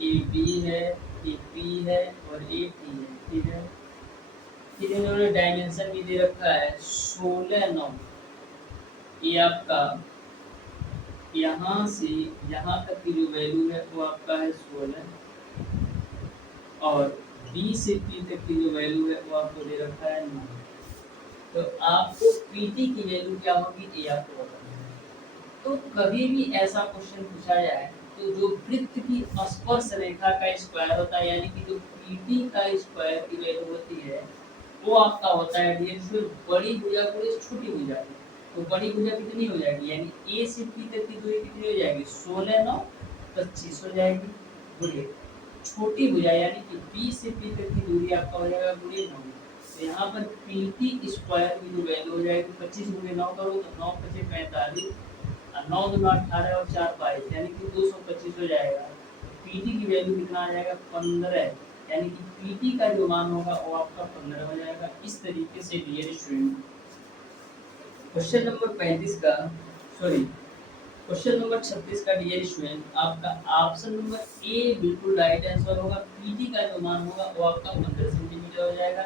ए बी है, ए पी है और ए टी है, ठीक है। फिर इन्होंने डायमेंशन भी दे रखा है 16 9। ये आपका यहाँ से यहाँ तक की जो वैल्यू है वो आपका है 16 और बी से पी तक की जो वैल्यू है वो आपको दे रखा है 9। तो आपको पीटी की वैल्यू क्या होगी ये आपको बताना है। तो कभी भी ऐसा क्वेश्चन पूछा जाए तो जो वृत्त की स्पर्श रेखा का स्क्वायर होता है यानी कि जो पीटी का स्क्वायर की वैल्यू होती है वो आपका होता है डियर बड़ी भुजा गुणे छोटी भुजा। तो बड़ी भुजा कितनी हो जाएगी, यानी ए से पी तक की दूरी कितनी हो जाएगी 16 9 25 हो जाएगी गुणे छोटी भुजा यानी कि बी से पी तक की दूरी आपका हो जाएगा गुणे 9। तो यहाँ पर पीटी स्क्वायर की जो वैल्यू हो जाएगी 25 गुणे 9 करो तो 9 25 45 और 9 दूना 18 और 4 22 यानी कि 225 हो जाएगा। पीटी की वैल्यू कितना आ जाएगा 15 यानी कि पीटी का जो मान होगा वो आपका 15 हो जाएगा। इस तरीके से डियर स्टूडेंट क्वेश्चन नंबर 35 का सॉरी क्वेश्चन नंबर 36 का डियर स्टूडेंट आपका ऑप्शन नंबर ए बिल्कुल राइट आंसर होगा। पीटी का जो मान होगा वो आपका 15 सेंटीमीटर हो जाएगा।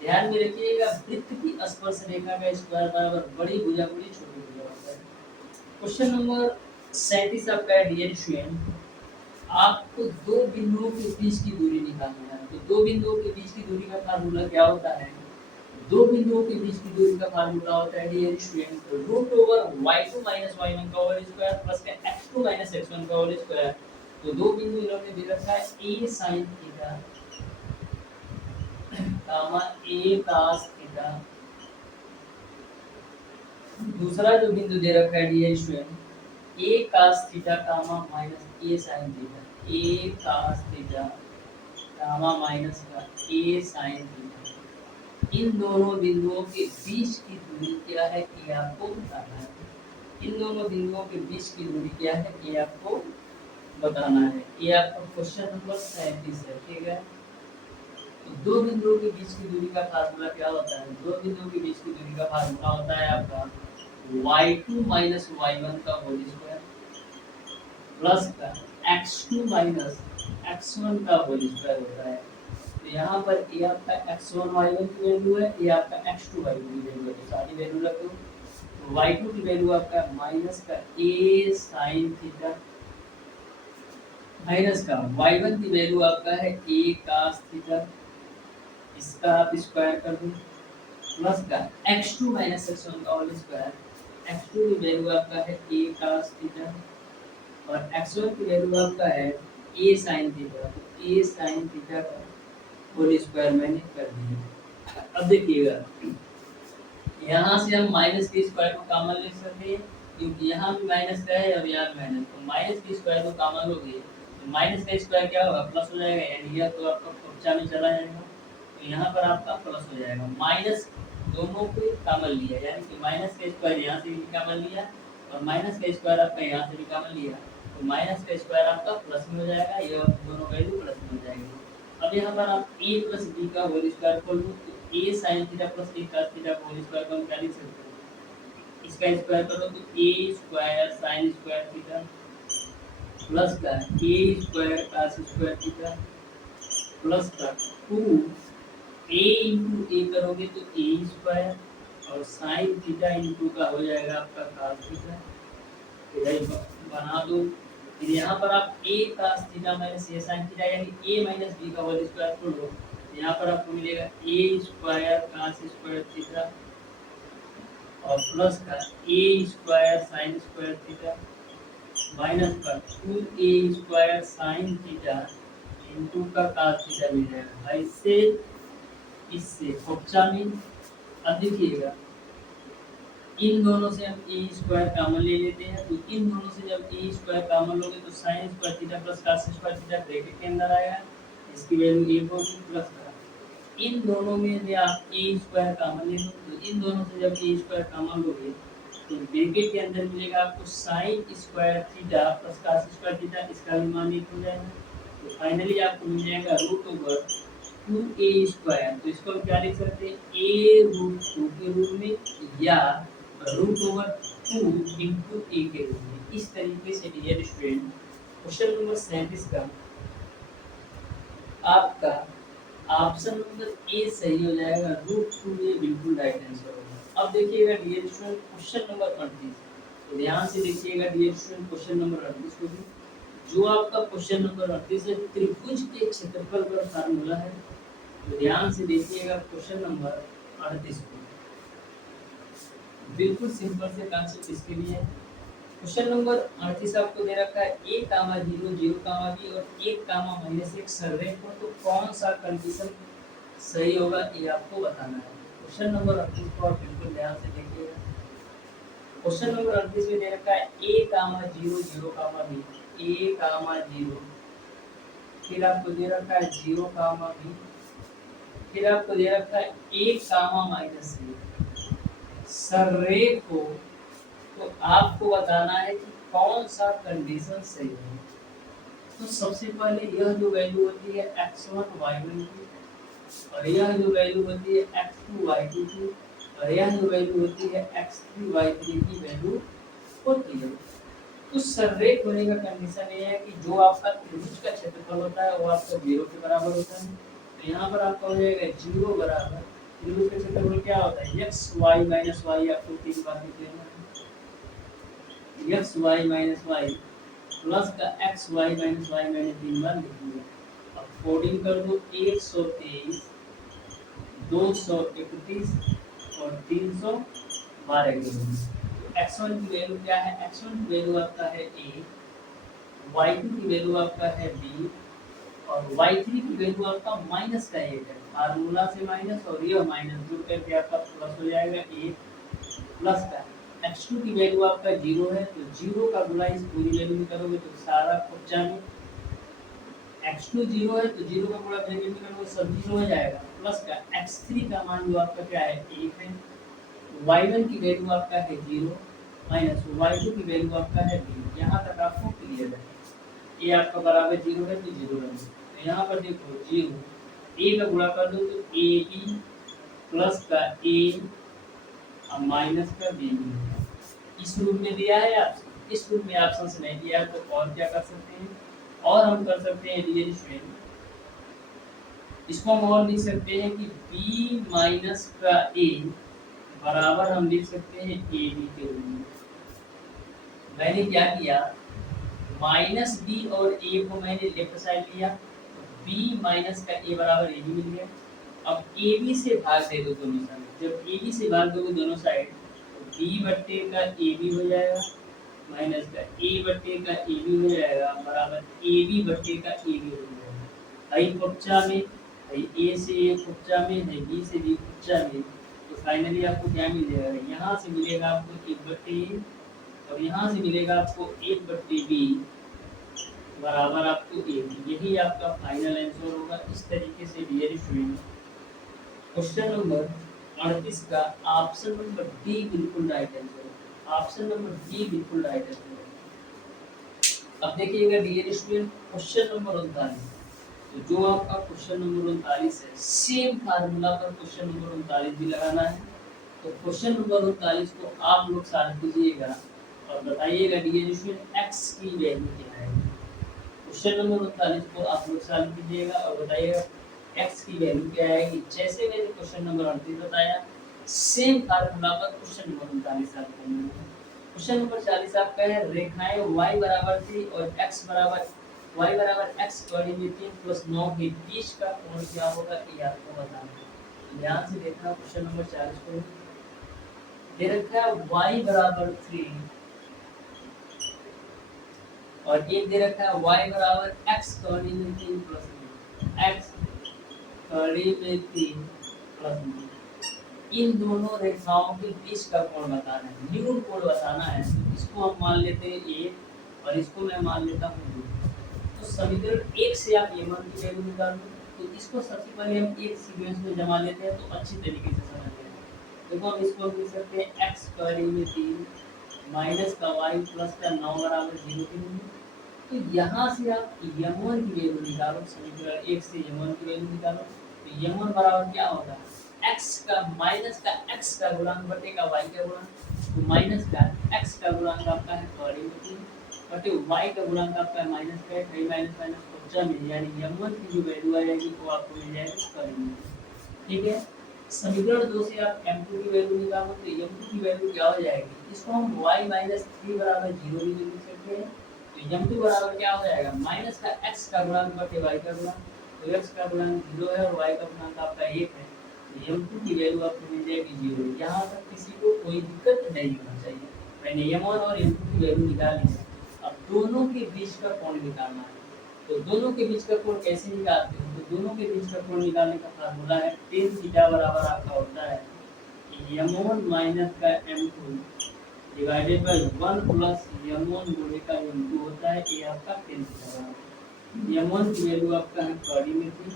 ध्यान में रखिएगा वृत्त की स्पर्श रेखा का स्क्वायर बराबर बड़ी भुजा गुणे छोटी भुजा होता है। क्वेश्चन नंबर 37 आपका है डियर स्टूडेंट, आपको दो बिंदुओं के बीच की दूरी निकालना है। तो दो बिंदुओं के बीच की दूरी का फार्मूला क्या होता है, दो बिंदुओं के बीच की दूरी का फार्मूला होता है dear student root over y2 माइनस y1 का होल स्क्वायर प्लस का x2 माइनस x1 का होल स्क्वायर। तो दो बिंदु इन्होंने दे रखा है a sin theta gamma a cos theta. दूसरा जो बिंदु दे रखा है dear student a cos theta gamma minus a sin theta, a cos theta gamma minus का a sin थीटा। इन दोनों बिंदुओं के बीच की दूरी क्या है ये आपको बताना है। इन दोनों बिंदुओं के बीच की दूरी क्या है ये आपको बताना है। ये आपका क्वेश्चन नंबर 37 है, ठीक है। तो दो बिंदुओं के बीच की दूरी का फार्मूला क्या होता है, दो बिंदुओं के बीच की दूरी का फार्मूला होता है आपका y2 माइनस y1 का होल स्क्वायर प्लस का x2 माइनस x1 का होल स्क्वायर होता है। तो यहाँ पर ये आपका x1 y1 की वैल्यू है, ये आपका x2 y2 की वैल्यू है। तो सारी वैल्यू रख दो। तो y2 की वैल्यू आपका माइनस का a sin थीटा माइनस का y1 की वैल्यू आपका है a cos थीटा, इसका आप स्क्वायर कर दो प्लस का x2 माइनस x1 का होल स्क्वायर। x2 की वैल्यू आपका है a cos थीटा और x1 की वैल्यू आपका है a sin थीटा। तो a sin थीटा का होल स्क्वायर मैंने कर दिया। अब देखिएगा यहाँ से हम माइनस के स्क्वायर को कॉमन ले सकते हैं क्योंकि यहाँ भी माइनस का है और यहाँ माइनस, तो माइनस के स्क्वायर को कॉमन लोगे तो माइनस का स्क्वायर क्या होगा प्लस हो जाएगा, यानी यह तो आपका कक्षा में चला जाएगा। तो यहाँ पर आपका प्लस हो जाएगा। माइनस दोनों को कॉमन लिया, यानी कि माइनस का स्क्वायर यहाँ से भी कॉमन लिया और माइनस का स्क्वायर आपका यहाँ से भी कॉमन लिया, तो माइनस का स्क्वायर आपका प्लस में हो जाएगा, यह दोनों वैल्यू प्लस में हो जाएगी। अब यहाँ पर आप a प्लस b का होल स्क्वायर खोल लो, तो a sine theta plus a cos theta का होल स्क्वायर को हम क्या लिख सकते हैं, इसका स्क्वायर करो तो a square sine square theta plus का a square cos square theta plus का 2 a इंटू ए करोगे तो a स्क्वायर और साइन थीटा इंटू का हो जाएगा आपका cos थीटा, इधर बना दो। फिर यहाँ पर आप a cos theta minus a sin theta यानी a माइनस b का होल स्क्वायर खोल लो, यहाँ पर आपको मिलेगा a square cos square theta और प्लस का a square sin square theta minus का 2a square sin theta into का cos थीटा मिल जाएगा। इससे इससे फोक्चा में अब देखिएगा इन दोनों से हम ए स्क्वायर कॉमन ले लेते हैं, तो इन दोनों से जब ए स्क्वायर कॉमन लोगे तो sine square theta plus cos square theta bracket के अंदर आएगा, इसकी वैल्यू ए होगी प्लस का इन दोनों में यदि आप ए स्क्वायर कॉमन ले लो, तो इन दोनों से जब ए स्क्वायर कॉमन लोगे तो ब्रैकेट के अंदर मिलेगा आपको sine square theta plus cos square theta, इसका भी मान 1 हो जाएगा। तो फाइनली आपको मिल जाएगा रूट ओवर 2a स्क्वायर, तो इसको हम क्या लिख सकते हैं, a रूट 2 के रूप में या रूट ओवर 2 इंटू ए के रूप में। इस तरीके से डियर स्टूडेंट क्वेश्चन नंबर 37 का आपका ऑप्शन नंबर ए सही हो जाएगा, रूट 2 ये बिल्कुल राइट आंसर होगा। अब देखिएगा डियर स्टूडेंट क्वेश्चन नंबर 38, तो ध्यान से देखिएगा डियर स्टूडेंट क्वेश्चन नंबर 38 को भी, जो आपका क्वेश्चन नंबर 38 है त्रिभुज के क्षेत्रफल पर फार्मूला है, तो ध्यान से देखिएगा क्वेश्चन नंबर 38 को। बिल्कुल सिंपल से कॉन्सेप्ट इसके लिए है। क्वेश्चन नंबर 38 आपको दे रखा है a, 0, 0, b और 1, -1 सर्वरेख हो, तो कौन सा कंडीशन सही होगा ये आपको बताना है। क्वेश्चन नंबर 38 को आप बिल्कुल ध्यान से देखिएगा। क्वेश्चन नंबर 38 में दे रखा है a, 0, 0, b, a, 0, फिर आपको दे रखा है 0, b, फिर आपको दे रखा है 1, -1 सर्वरेख हो, तो आपको बताना है कि कौन सा कंडीशन सही है। तो सबसे पहले यह जो वैल्यू होती है x1 y1 की, और यह जो वैल्यू होती है x2 y2 की, और यह जो वैल्यू होती है x3 y3 की वैल्यू होती है। तो सर्वरेख होने का कंडीशन ये है कि जो आपका त्रिभुज का क्षेत्रफल होता है वो आपका 0 के बराबर होता है। तो यहाँ पर आपका हो जाएगा 0 बराबर त्रिभुज का क्षेत्रफल क्या होता है, x y माइनस y, आपको 3 बार लिख लेना है, x y minus y plus का x y माइनस y मैंने 3 बार लिख लिया। अब कोडिंग कर दो 123, 231 और 312 के लिए। x1 की वैल्यू क्या है, x1 की वैल्यू आपका है a, y2 की वैल्यू आपका है b और y3 की वैल्यू आपका माइनस का 1 है, फार्मूला से माइनस और यह माइनस जुड़ करके आपका प्लस हो जाएगा 1 प्लस का x2 की वैल्यू आपका 0 है, तो 0 का गुणा इस पूरी वैल्यू में करोगे तो सारा खुद में x2 0 है तो 0 का गुणा ब्रैकेट में करोगे सब 0 हो जाएगा, प्लस का x3 का मान जो आपका क्या है 1 है, y1 की वैल्यू आपका है 0 माइनस y2 की वैल्यू आपका है 2। यहाँ तक आपको क्लियर है, ये आपका बराबर 0 है तो 0 रख दो। तो यहाँ पर देखो 0 a का गुणा कर दो तो ab प्लस का a और माइनस का b, इस रूप में दिया है आपसे, इस रूप में ऑप्शन से नहीं दिया है, तो और क्या कर सकते हैं, और हम कर सकते हैं रियल स्टूडेंट, इसको हम और लिख सकते हैं कि b माइनस का a बराबर हम लिख सकते हैं ए बी के रूप में। मैंने क्या किया, माइनस बी और ए को मैंने लेफ्ट साइड लिया, बी माइनस का ए बराबर ए बी मिल गया। अब ए बी से भाग दे दो दोनों साइड, जब ए बी से भाग दोगे दोनों साइड तो बी बट्टे का ए बी हो जाएगा माइनस का ए बट्टे का ए बी हो जाएगा बराबर ए बी बट्टे का ए बी हो जाएगा। आई कक्षा में ए से ए कक्षा में है, बी से बी कक्षा में, तो फाइनली आपको क्या मिलेगा, यहाँ से मिलेगा आपको 1/a और यहाँ से मिलेगा आपको 1/b बराबर आपको a, यही आपका फाइनल आंसर होगा। इस तरीके से डियर स्टूडेंट क्वेश्चन नंबर 38 का ऑप्शन नंबर डी बिल्कुल राइट आंसर है। ऑप्शन नंबर डी बिल्कुल राइट आंसर है। अब देखिएगा डियर स्टूडेंट क्वेश्चन नंबर 39। तो जो आपका क्वेश्चन नंबर 39 है सेम फार्मूला पर क्वेश्चन नंबर 39 भी लगाना है। तो क्वेश्चन नंबर 39 को आप लोग सॉल्व कीजिएगा और बताइएगा डियर स्टूडेंट x की वैल्यू क्या है। क्वेश्चन नंबर 39 को आप लोग सॉल्व कीजिएगा और बताइएगा x की वैल्यू क्या आएगी। जैसे मैंने क्वेश्चन नंबर 38 बताया सेम फार्मूला पर क्वेश्चन नंबर 39 सॉल्व करना है। क्वेश्चन नंबर 40 आपका है रेखाएं y बराबर 3 और x बराबर y बराबर x कड़ी में 3 प्लस 9 के बीच का कोण क्या होगा ये आपको बताना है। ध्यान से देखना क्वेश्चन नंबर 40 को दे रखा है y बराबर 3 और एक दे रखा है y बराबर x कड़ी में 3 प्लस x कड़ी में 3 प्लस इन दोनों रेखाओं के बीच का कोण बताना है, न्यून कोण बताना है। इसको हम मान लेते हैं ए और इसको मैं मान लेता हूँ 2। तो समीकरण 1 से आप m1 की वैल्यू निकाल दो। तो इसको सबसे पहले हम एक सीक्वेंस में जमा लेते हैं तो अच्छी तरीके से समझ लेंगे। देखो हम इसको लिख सकते हैं x कड़ी में 3 माइनस का y प्लस का 9 बराबर 0 के लिए। तो यहाँ से आप m1 की वैल्यू निकालो, समीकरण 1 से m1 की वैल्यू निकालो। तो m1 बराबर क्या होता है x का माइनस का x का गुणांक बटेगा y का गुणांक। तो माइनस का x का गुणांक आपका है कड़ी में 3 बटे y का गुणांक आपका है माइनस का 3 माइनस माइनस 55 में, यानी m1 की जो वैल्यू आएगी वो आपको मिल जाएगी कड़ी में। ठीक है। समीकरण 2 से आप m2 की वैल्यू निकालो तो m2 की वैल्यू क्या हो जाएगी, इसको हम y माइनस 3 बराबर 0 भी लिख सकते हैं। तो m2 बराबर क्या हो जाएगा माइनस का x का गुणांक बटे y का गुणांक। तो x का गुणांक 0 है और y का गुणांक आपका 1 है। तो m2 की वैल्यू आपको मिल जाएगी 0। यहाँ तक किसी को कोई दिक्कत नहीं होना चाहिए। मैंने m1 और m2 की वैल्यू निकाल ली है। अब दोनों के बीच का कोण निकालना है। तो दोनों के बीच का कोण कैसे निकालते हैं, तो दोनों के बीच का कोण निकालने का फार्मूला है tan थीटा बराबर आपका होता है m1 माइनस का m2 divided by 1 plus m1 गुणे का m2 होता है। ये आपका tan थीटा बराबर m1 की वैल्यू आपका है कड़ी में 3,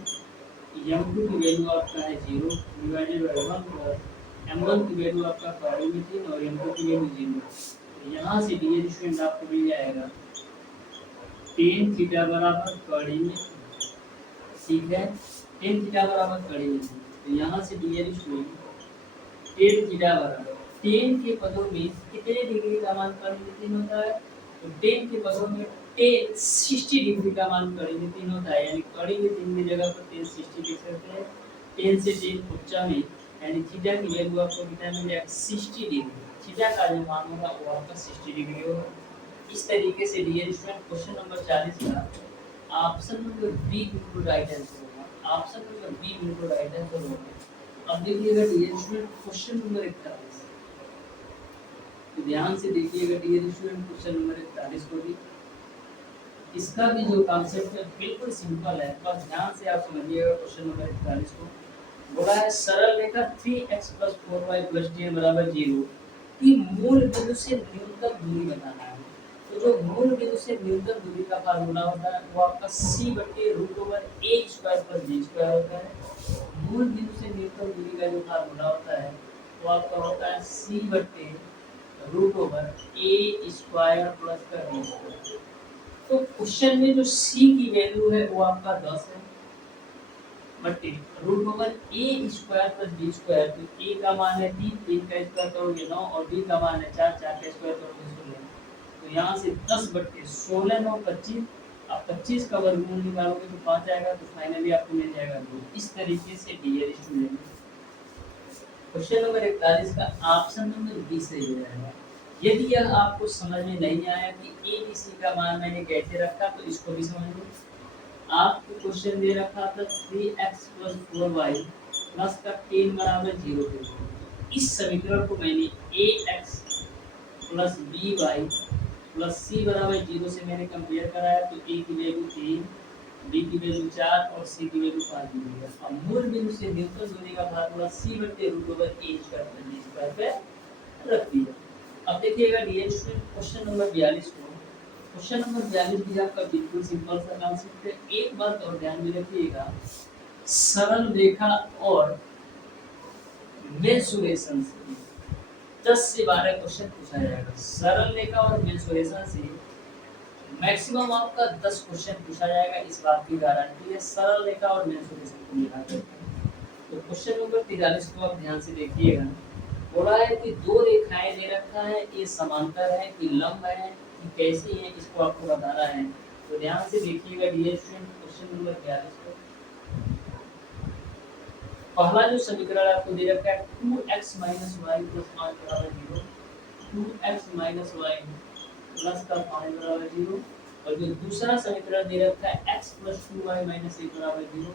m2 की वैल्यू आपका है 0 डिवाइडेड बाय 1 प्लस m1 की वैल्यू आपका कड़ी में 3 और m2 की वैल्यू 0। तो यहाँ से डियर स्टूडेंट आपको मिल जाएगा tan थीटा बराबर कड़ी में, ठीक है, tan थीटा बराबर कड़ी में। तो यहाँ से डियर स्टूडेंट tan थीटा बराबर tan के पदों में कितने डिग्री का मान कड़ी में 3 होता है, तो tan के पदों में tan 60 डिग्री का मान कड़ी में 3 होता है, यानी कड़ी में 3 की जगह पर tan 60 लिख सकते हैं। tan से tan 55 में, यानी थीटा की वैल्यू आपको कितना मिल जाएगा 60 डिग्री। थीटा का जो मान होगा वो आपका 60 डिग्री होगा। इस तरीके से डियर स्टूडेंट क्वेश्चन नंबर 40 का ऑप्शन नंबर बी बिल्कुल राइट आंसर होगा। ऑप्शन नंबर बी बिल्कुल राइट आंसर होगा। अब देखिएगा डियर स्टूडेंट क्वेश्चन नंबर 41। तो ध्यान से देखिएगा डियर स्टूडेंट क्वेश्चन नंबर 41 को भी। इसका भी जो कॉन्सेप्ट है बिल्कुल सिंपल है, बस ध्यान से आप समझिएगा क्वेश्चन नंबर 41 को। बोला है सरल रेखा 3x 4y 10 बराबर 0 की मूल बिंदु से न्यूनतम दूरी बताना है। तो जो मूल बिंदु से न्यूनतम दूरी का फार्मूला होता है वो आपका c बटे root over a square plus b square होता है। मूल बिंदु से न्यूनतम दूरी का जो फार्मूला होता है वो आपका होता है c बटे root over a square plus का b स्क्वायर। तो क्वेश्चन में जो c की वैल्यू है वो आपका 10 है बटे root over a square plus b square. तो a का मान है 3, 3 का स्क्वायर करोगे 9 और b का मान है 4, 4 का स्क्वायर करोगे 16। तो यहाँ से 10 बटे 16 9 25, आप 25 का वर्गमूल निकालोगे तो 5 आएगा, तो फाइनली आपको मिल जाएगा 2। इस तरीके से डियर स्टूडेंट क्वेश्चन नंबर 41 का ऑप्शन नंबर बी सही हो जाएगा। यदि यह आपको समझ में नहीं आया कि a b c का मान मैंने कैसे रखा तो इसको भी समझ लो। आपको क्वेश्चन दे रखा था 3x 4y प्लस का 10 बराबर 0 पे। इस समीकरण को मैंने ax plus by plus c बराबर 0 से मैंने कंपेयर कराया। तो a की वैल्यू 3, b की वैल्यू 4 और c की वैल्यू 5 दी गई है। अब मूल बिंदु से न्यूनतम दूरी का फार्मूला c बटे root over a square plus b square पे रख दिया। अब देखिएगा डियर स्टूडेंट क्वेश्चन नंबर 42 को। क्वेश्चन नंबर 42 भी आपका बिल्कुल सिंपल सा कॉन्सेप्ट है। एक बात और ध्यान में रखिएगा, सरल रेखा और मेंसुरेशन से 10 से 12 क्वेश्चन पूछा जाएगा। सरल रेखा और मेंसुरेशन से मैक्सिमम आपका 10 क्वेश्चन पूछा जाएगा, इस बात की गारंटी है सरल रेखा और मेंसुरेशन को मिलाकर। तो क्वेश्चन नंबर 43 को आप ध्यान से देखिएगा। बोला है कि दो रेखाएं दे रखा है, ये समांतर है कि लंब है कि कैसी है, इसको आपको बताना है। तो ध्यान से देखिएगा डियर स्टूडेंट क्वेश्चन नंबर 43 को। पहला जो समीकरण आपको दे रखा है 2x - y + 5 = 0, 2x - y plus का 5 = 0, और जो दूसरा समीकरण दे रखा है x + 2y - 1 = 0,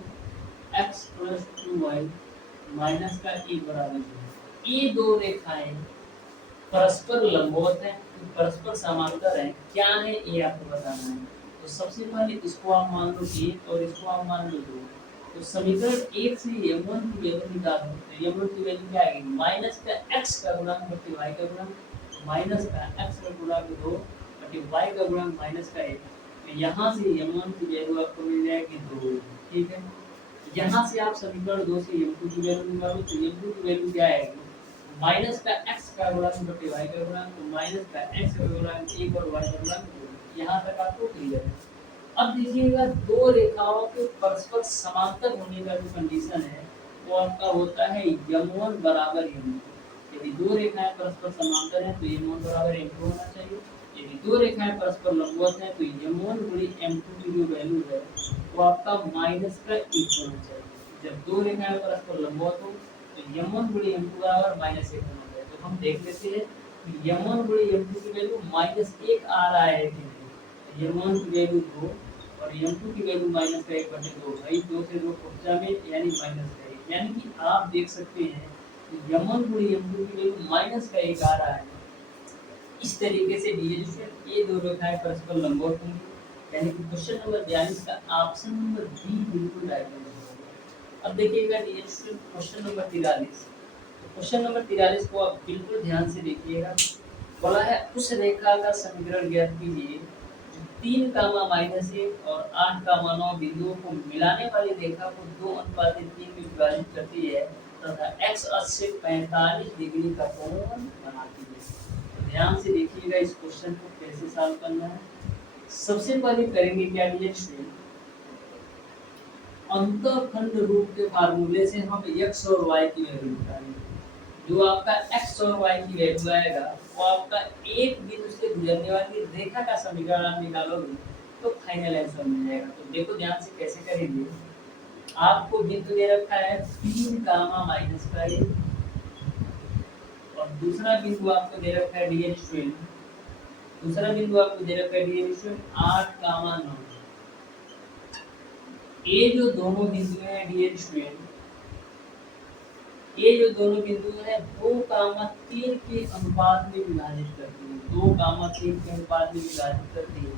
x + 2y minus का 1 = 0। ये दो रेखाएं परस्पर लंबवत हैं, परस्पर समांतर हैं, क्या है ये आपको बताना है। तो सबसे पहले इसको आप मान लो 1 और इसको आप मान लो 2। तो समीकरण 1 से m1 की वैल्यू निकालो। तो m1 की वैल्यू क्या आएगी? माइनस का x का गुणक बटे y का गुणक, माइनस का x का गुणक 2 बटे y का गुणक माइनस का 1। तो यहाँ से m1 की वैल्यू आपको मिल जाएगी 2। ठीक है, यहाँ से आप समीकरण 2 से m2 की वैल्यू निकालो। तो m2 की वैल्यू क्या आएगी? माइनस का x का गुणक बटे y का गुणक, तो माइनस का x का गुणक 1 और y का गुणक 2। यहाँ तक आपको क्लियर है। अब देखिएगा दो रेखाओं के परस्पर समांतर होने का जो कंडीशन है वो आपका होता है m1 बराबर m2। यदि दो रेखाएं परस्पर समांतर हैं तो m1 बराबर m2 होना चाहिए। यदि दो रेखाएं परस्पर लंबवत हैं तो m1 गुणी m2 की जो वैल्यू है वो आपका माइनस का 1 होना चाहिए। जब दो रेखाएं परस्पर लंबवत हो तो m1 गुणी m2 बराबर -1 होना चाहिए। तो हम देख लेते हैं कि m1 गुणी m2 की वैल्यू -1 आ रहा है कि नहीं। m1 की वैल्यू 2 और m2 की वैल्यू -1/2। भाई 2 से 2 कब्जा में यानी -1, यानी कि आप देख सकते हैं कि m1 गुणी m2 की वैल्यू -1 आ रहा है। इस तरीके से ये दो रेखाएं परस्पर लंबवत होंगी, यानी कि क्वेश्चन नंबर 42 का ऑप्शन नंबर बी बिल्कुल राइट आंसर। अब देखिएगा क्वेश्चन नंबर 43। क्वेश्चन नंबर 43 को आप बिल्कुल ध्यान से देखिएगा। बोला है उस रेखा का समीकरण ज्ञात कीजिए जो 3, -1 और 8, 9 बिंदुओं को मिलाने वाली रेखा को 2:3 में विभाजित करती है तथा x अक्ष से 45 डिग्री का कोण बनाती है। तो ध्यान से देखिएगा इस क्वेश्चन को कैसे सॉल्व करना है। सबसे पहले करेंगे क्या डियर, अंतःखंड रूप के फार्मूले से हम x और y की वैल्यू निकालेंगे। जो आपका x और y की वैल्यू आएगा वो आपका एक बिंदु से गुजरने वाली रेखा का समीकरण आप निकालोगे तो फाइनल आंसर मिल जाएगा। तो देखो ध्यान से कैसे करेंगे। आपको बिंदु दे रखा है 3, -1 और दूसरा बिंदु आपको दे रखा है डियर स्टूडेंट, दूसरा बिंदु आपको दे रखा है डियर स्टूडेंट 8, 9। ये जो दोनों बिंदु हैं डियर स्टूडेंट, ये जो दोनों बिंदु हैं 2, 3 के अनुपात में विभाजित करती है, 2, 3 के अनुपात में विभाजित करती है।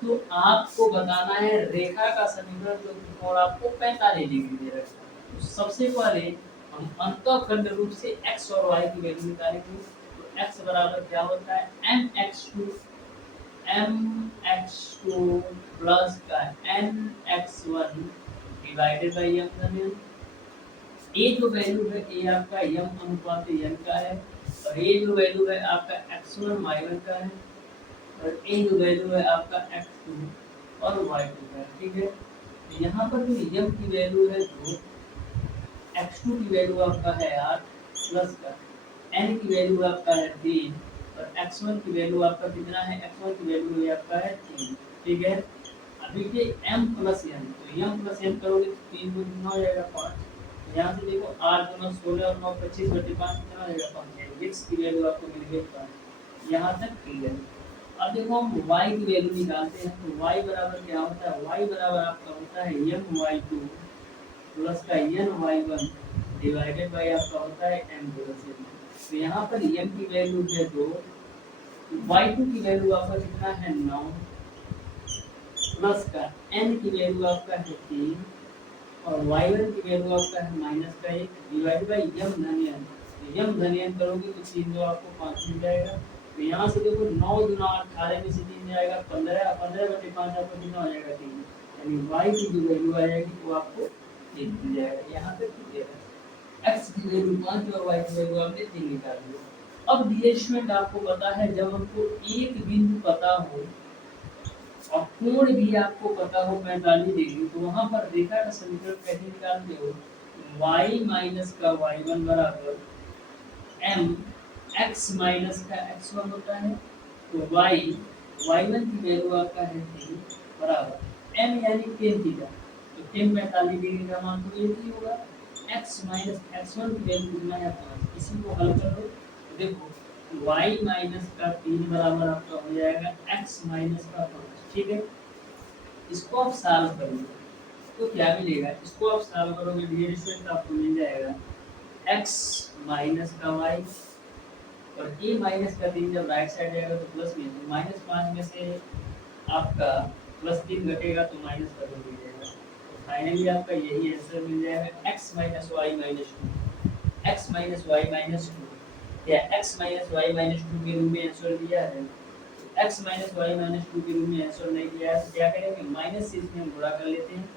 तो आपको बताना है रेखा का समीकरण जो त्रिकोण आपको 45 डिग्री दे रखा है। तो सबसे पहले हम अंतःखंड रूप से x और y की वैल्यू निकालेंगे। तो x बराबर क्या होता है mx2 प्लस का nx1 डिवाइडेड बाई m धन। ये जो वैल्यू है ये आपका m अनुपात n का है और ये जो वैल्यू है आपका x1 y1 का है और ये जो वैल्यू है आपका x2 और y2 का। ठीक है, तो यहाँ पर जो m की वैल्यू है 2, x2 की वैल्यू आपका है 8 प्लस का n की वैल्यू आपका है 3 और x1 की वैल्यू आपका कितना है, x1 की वैल्यू है आपका है 3। ठीक है, अभी के m प्लस n, तो m प्लस n करोगे तो 3 को कितना हो जाएगा 5। यहाँ से देखो 8 9 16 और 9 25 बटे 5 कितना हो जाएगा 5। x की वैल्यू आपको मिल गई 5। यहाँ तक क्लियर। अब देखो हम y की वैल्यू निकालते हैं। तो y बराबर क्या होता है, y बराबर आपका होता है my2 प्लस का ny1 डिवाइडेड बाय आपका होता है m प्लस n। तो यहाँ पर m की वैल्यू है 2, y2 की वैल्यू आपका कितना है 9 प्लस का n की वैल्यू आपका है 3 और y1 की वैल्यू आपका है -1 डिवाइड बाय m धन n। तो m धन n करोगे तो 3 जो आपको 5 मिल जाएगा। तो यहाँ से देखो 9 दूना 18 में से 3 जाएगा 15, 15 बटे 5 आपको कितना हो जाएगा 3, यानी y की जो वैल्यू आ जाएगी वो आपको 3 मिल जाएगा। यहाँ तक क्लियर है। x x की वैल्यू 5 और y की वैल्यू आपने 3 निकाल ली। अब डियर स्टूडेंट आपको पता है जब हमको एक बिंदु पता हो और कोण भी आपको पता हो 45 डिग्री, तो वहां पर रेखा का समीकरण कैसे निकालते हो? y माइनस का y1 बराबर m x माइनस का x1 होता है, तो y1 की वैल्यू आपका है 3 बराबर m यानी tan थीटा, तो tan 45 डिग्री का मान तो ये ही होगा। x माइनस x1 की वैल्यू कितना है 5, इसी को हल कर दो तो देखो y माइनस का 3 बराबर आपका हो जाएगा x माइनस का 5, ठीक है। इसको आप सॉल्व करोगे तो क्या मिलेगा? इसको आप सॉल्व करोगे डियर स्टूडेंट तो आपको मिल जाएगा x माइनस का y और a माइनस का 3 जब राइट साइड जाएगा तो प्लस में, तो -5 में से आपका +3 घटेगा तो माइनस का 2 मिल जाएगा। तो फाइनली आपका यही आंसर मिल जाएगा x minus y minus 2, x minus y minus 2 या x माइनस y माइनस 2 के रूप में आंसर दिया है। x माइनस y माइनस 2 के रूप में आंसर नहीं दिया है तो क्या करेंगे? माइनस से इसमें हम गुणा कर लेते हैं।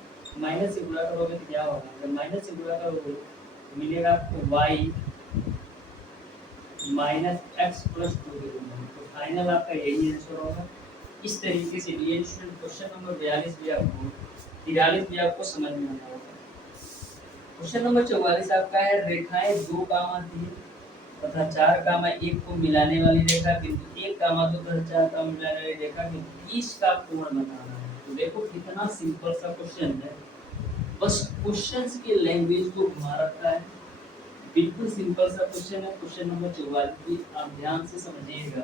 माइनस से गुणा करोगे तो क्या होगा? जब माइनस से गुणा करोगे तो मिलेगा आपको y माइनस x प्लस 2 के रूप में। तो फाइनल आपका यही आंसर होगा। इस तरीके से डियर स्टूडेंट क्वेश्चन नंबर 43 भी आपको समझ में आना होगा। क्वेश्चन नंबर 44 आपका है रेखाएं 2, 3 तथा 4, 1 को मिलाने वाली रेखा बिंदु 1, 2 तथा 4 मिलाने वाली रेखा के बीच का कोण बताना है। तो देखो कितना सिंपल सा क्वेश्चन है, बस क्वेश्चंस के लैंग्वेज को घुमा रखा है। बिल्कुल सिंपल सा क्वेश्चन है। क्वेश्चन नंबर 44 भी आप ध्यान से समझिएगा,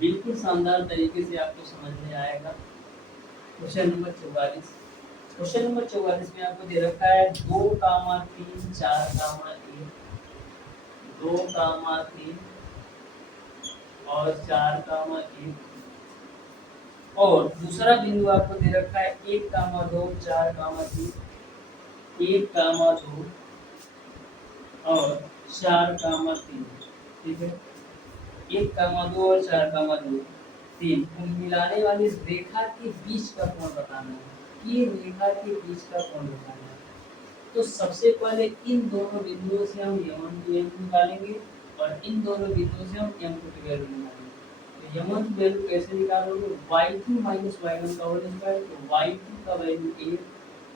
बिल्कुल शानदार तरीके से आपको समझ में आएगा। क्वेश्चन नंबर 44, क्वेश्चन नंबर 44 में आपको दे रखा है 2, 3, 4, 1, 2, 3 और 4, 1 और दूसरा बिंदु आपको दे रखा है 1, 2, 4, 3, 1, 2 और 4, 3, ठीक है। 1, 2 और 4, 2, 3 को मिलाने वाली रेखा के बीच का कोण बताना है। ये रेखा के बीच का कोण बताना है। तो सबसे पहले इन दोनों बिंदुओं से हम m1 की वैल्यू निकालेंगे और इन दोनों बिंदुओं से हम m2 की वैल्यू निकालेंगे। तो m1 की वैल्यू कैसे निकालोगे? y2 माइनस y1 का होल स्क्वायर, तो y2 का वैल्यू 8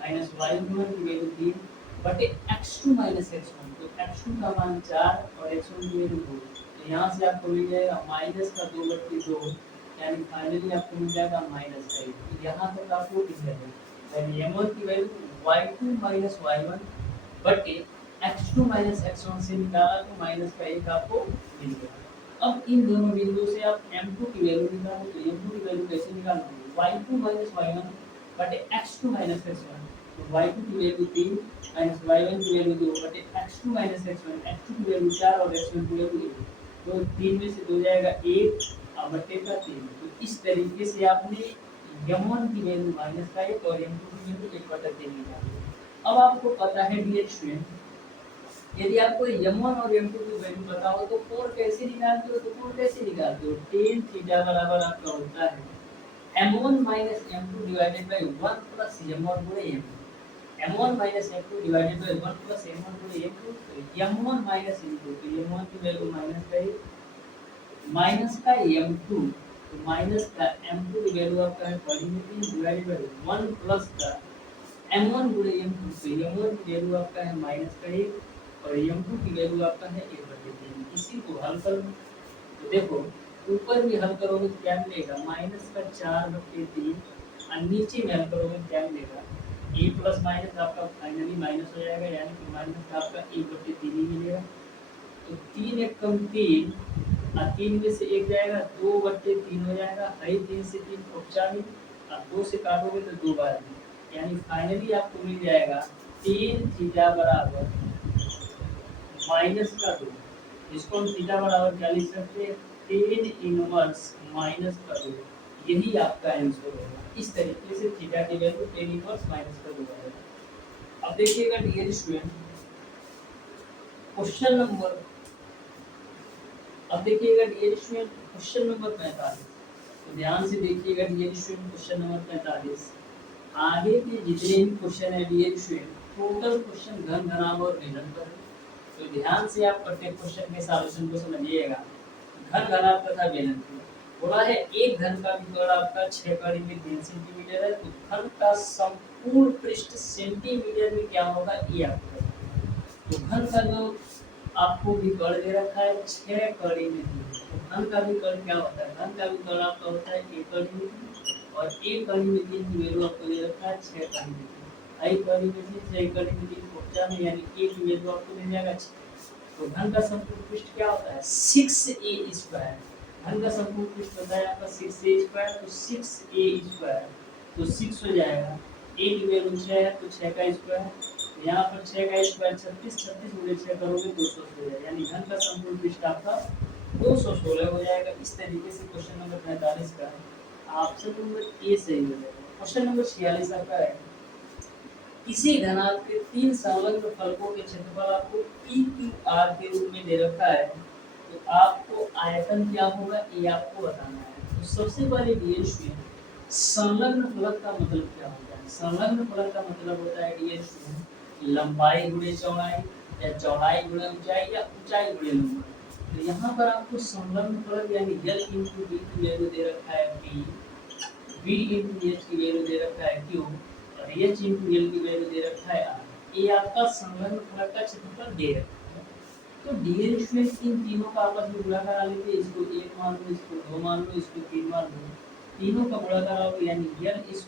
माइनस y1 की वैल्यू 3 बटे x2 माइनस x1, तो x2 का मान 4 और x1 की वैल्यू 2। तो यहाँ से आपको मिल जाएगा माइनस का 2/2, यानी फाइनली आपको मिल जाएगा माइनस का 1। तो यहाँ तक आपको क्लियर है। यानी m1 की वैल्यू y2 माइनस y1 बटे x2 माइनस x1 से निकाला तो माइनस का 1 आपको मिल गया। अब इन दोनों बिंदुओं से आप m2 की वैल्यू निकालो, तो m2 की वैल्यू कैसे निकालोगे? y2 माइनस y1 बटे x2 माइनस x1, तो y2 की वैल्यू 3 माइनस y1 की वैल्यू 2 बटे x2 माइनस x1, x2 की वैल्यू 4 और x1 की वैल्यू 1, तो 3 में से 2 जाएगा 1 और बटे का 3। तो इस तरीके से आपने m1 की वैल्यू माइनस का 1 और m2 की वैल्यू 1/3 निकाली। अब आपको पता है डियर स्टूडेंट, यदि आपको m1 और m2 की वैल्यू पता हो तो कोण कैसे निकालते हो? तो कोण कैसे निकालते हो? tan थीटा बराबर आपका होता है m1 minus m2 divided by 1 plus m1 गुणे m2। m1 minus m2 divided by 1 plus m1 गुणे m2, तो m1 माइनस m2, तो m1 की वैल्यू माइनस का m2, तो माइनस का m2 की वैल्यू आपका है 43 डिवाइडेड बाय 1 प्लस का m1 गुणे m2, तो m1 की वैल्यू आपका है माइनस का 1 और m2 की वैल्यू आपका है 1/3। इसी को हल कर लो तो देखो ऊपर भी हल करोगे तो क्या मिलेगा? माइनस का 4/3 और नीचे में हल करोगे तो क्या मिलेगा? a प्लस माइनस आपका फाइनली माइनस हो जाएगा, यानी कि माइनस का आपका 1/3 ही मिलेगा। तो 3 एक कम 3 और 3 में से 1 जाएगा 2/3 हो जाएगा, है 3 से 3 40 और 2 से काटोगे तो 2 बार, यानी फाइनली आपको मिल जाएगा tan थीटा बराबर माइनस का 2। इसको हम थीटा बराबर क्या लिख सकते हैं? tan इनवर्स माइनस का 2। यही आपका आंसर होगा। इस तरीके से थीटा की वैल्यू tan इनवर्स माइनस का 2 आएगा। अब देखिएगा डियर स्टूडेंट क्वेश्चन नंबर, अब देखिएगा डियर स्टूडेंट क्वेश्चन नंबर 45, तो ध्यान से देखिएगा डियर स्टूडेंट क्वेश्चन नंबर 45। आगे के जितने भी क्वेश्चन है डियर स्टूडेंट, टोटल क्वेश्चन घन, घनाभ और निरंतर है। तो ध्यान से आप प्रत्येक क्वेश्चन के सॉल्यूशन को समझिएगा। घन घनाभ तथा बेलनाकार बोला है, एक घन का विकर्ण आपका 6 कड़ी में 3 सेंटीमीटर है, तो घन का संपूर्ण पृष्ठ सेंटीमीटर में क्या होगा ये आपको बताना है। तो घन का जो आपको विकर्ण दे रखा है 6 कड़ी में 3, तो घन का विकर्ण क्या होता है, घन का विकर्ण आपका होता है 1 कड़ी में 3, और 1 कड़ी में 3 की वैल्यू आपको दे रखा है 6 कड़ी में 3, 1 कड़ी में 3 6 कड़ी में 3 50 में, यानी 1 की वैल्यू आपको मिल जाएगा 6। तो घन का संपूर्ण पृष्ठ क्या होता है 6a²। घन का संपूर्ण पृष्ठ होता है आपका 6a², तो 6a², तो 6 हो जाएगा, a की वैल्यू 6 है तो 6 का स्क्वायर, यहाँ पर 6 का स्क्वायर 36, 36 गुणे 6 करोगे 216 हो जाएगा, यानी घन का संपूर्ण पृष्ठ आपका 216 हो जाएगा। इस तरीके से क्वेश्चन नंबर 45 का ऑप्शन नंबर ए सही हो जाएगा। क्वेश्चन नंबर 46 आपका है, इसी घनाभ के 3 संलग्न फलकों के क्षेत्रफल आपको PQR के रूप में दे रखा है, तो आपको आयतन क्या होगा ये आपको बताना है। तो सबसे पहले डीएस में संलग्न फलक का मतलब क्या होता है। संलग्न फलक का मतलब होता है डीएस में लंबाई गुणे चौड़ाई, या चौड़ाई गुणे ऊंचाई, या ऊंचाई गुणे लंबाई। तो यहाँ पर आपको संलग्न फलक यानी L × D की वैल्यू दे रखा है P, V × H की वैल्यू दे रखा है Q, और H × L की वैल्यू दे रखा है R। ये आपका संलग्न फलक का क्षेत्रफल दे रखा है। तो डीएल में इन तीनों का आपस में गुणा करा लेते हैं, इसको 1 मान लो, इसको 2 मान लो, इसको 3 मान लो, तीनों का गुणा कराओगे यानी L² V²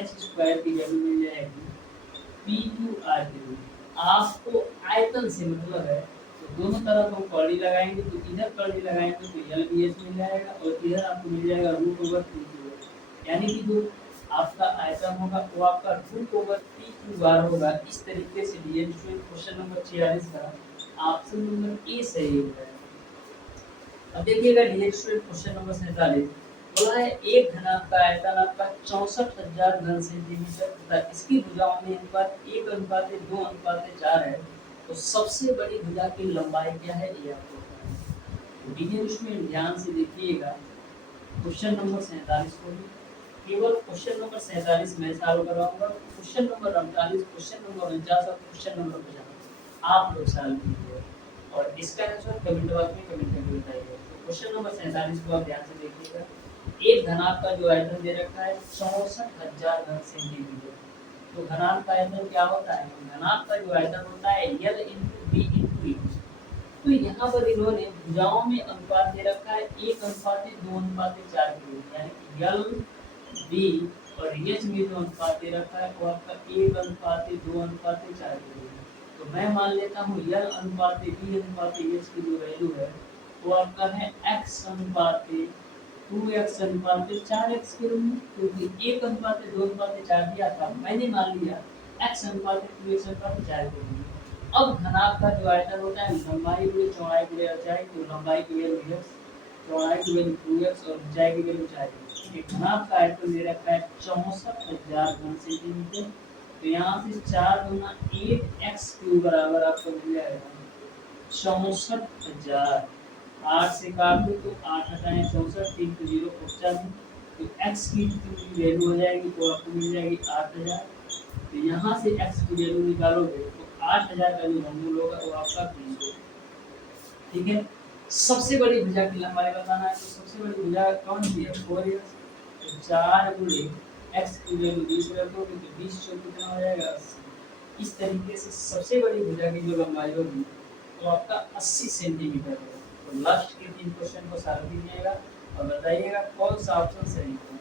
H² की वैल्यू मिल जाएगी PQR की वैल्यू। आपको आयतन से मतलब है, तो दोनों तरफ हम कड़ी लगाएंगे, तो इधर कड़ी लगाएंगे तो LBH मिल जाएगा, और इधर आपको मिल जाएगा √3QR, यानी कि जो आपका आयतन होगा वो आपका √3QR होगा। इस तरीके से डीएल क्वेश्चन नंबर 46 का ऑप्शन नंबर ए सही हो जाएगा। अब देखिएगा डीएल क्वेश्चन नंबर 47 बोला है, एक घनाभ का आयतन आपका 64,000 घन सेंटीमीटर तथा इसकी भुजाओं में अनुपात 1:2:4 है, तो सबसे बड़ी भुजा की लंबाई क्या है ये आपको बताना है। डीएल में ध्यान से देखिएगा क्वेश्चन नंबर 47 को भी केवल क्वेश्चन नंबर 47 में सॉल्व करवाऊंगा। क्वेश्चन नंबर 48, क्वेश्चन नंबर 49 और क्वेश्चन नंबर 50 आप लोग सॉल्व कीजिए, और इसका आंसर कमेंट बॉक्स में कमेंट करके बताइए। तो क्वेश्चन नंबर 47 को आप ध्यान से देखिएगा, एक घनाभ का जो आयतन दे रखा है 64,000 घन सेंटीमीटर। तो घनाभ का आयतन क्या होता है, घनाभ का जो आयतन होता है L × B × E। तो यहाँ पर इन्होंने भुजाओं में अनुपात दे रखा है 1:2:4 के रूप में, यानी कि L B और H में जो अनुपात दे रखा है वो आपका 1:2:4 के रूप में। तो मैं मान लेता हूँ L/B/H की जो वैल्यू है वो आपका है X/2x/4x के रूप में, क्योंकि 1:2:4 दिया था, मैंने मान लिया X/2x/4 के रूप में। अब घनाभ का जो आयतन होता है लंबाई गुणे चौड़ाई गुणे ऊंचाई, तो लंबाई की वैल्यू x, चौड़ाई की वैल्यू 2x और ऊंचाई की वैल्यू 4। एक घनाभ का आयतन दे रखा है 64,000 घन सेंटीमीटर, तो यहाँ से 4 गुना 8x³ बराबर आपको मिल जाएगा 64,000। 8 से काट दो तो 8 हटाएं 64, 3 को 0 50 में, तो x की वैल्यू हो जाएगी तो आपको मिल जाएगी 8,000। तो यहाँ से x की वैल्यू निकालोगे तो 8,000 का जो वर्गमूल होगा वो आपका 20 होगा। ठीक है, सबसे बड़ी भुजा की लंबाई बताना है, तो सबसे बड़ी भुजा कौन सी है 4x, तो 4 गुणे x की वैल्यू 20 रखोगे तो 20 चौक कितना हो जाएगा 80। इस तरीके से सबसे बड़ी भुजा की जो लंबाई होगी तो आपका 80 सेंटीमीटर होगा। तो लास्ट के 3 क्वेश्चन को सॉल्व कीजिएगा और बताइएगा कौन सा ऑप्शन सही है।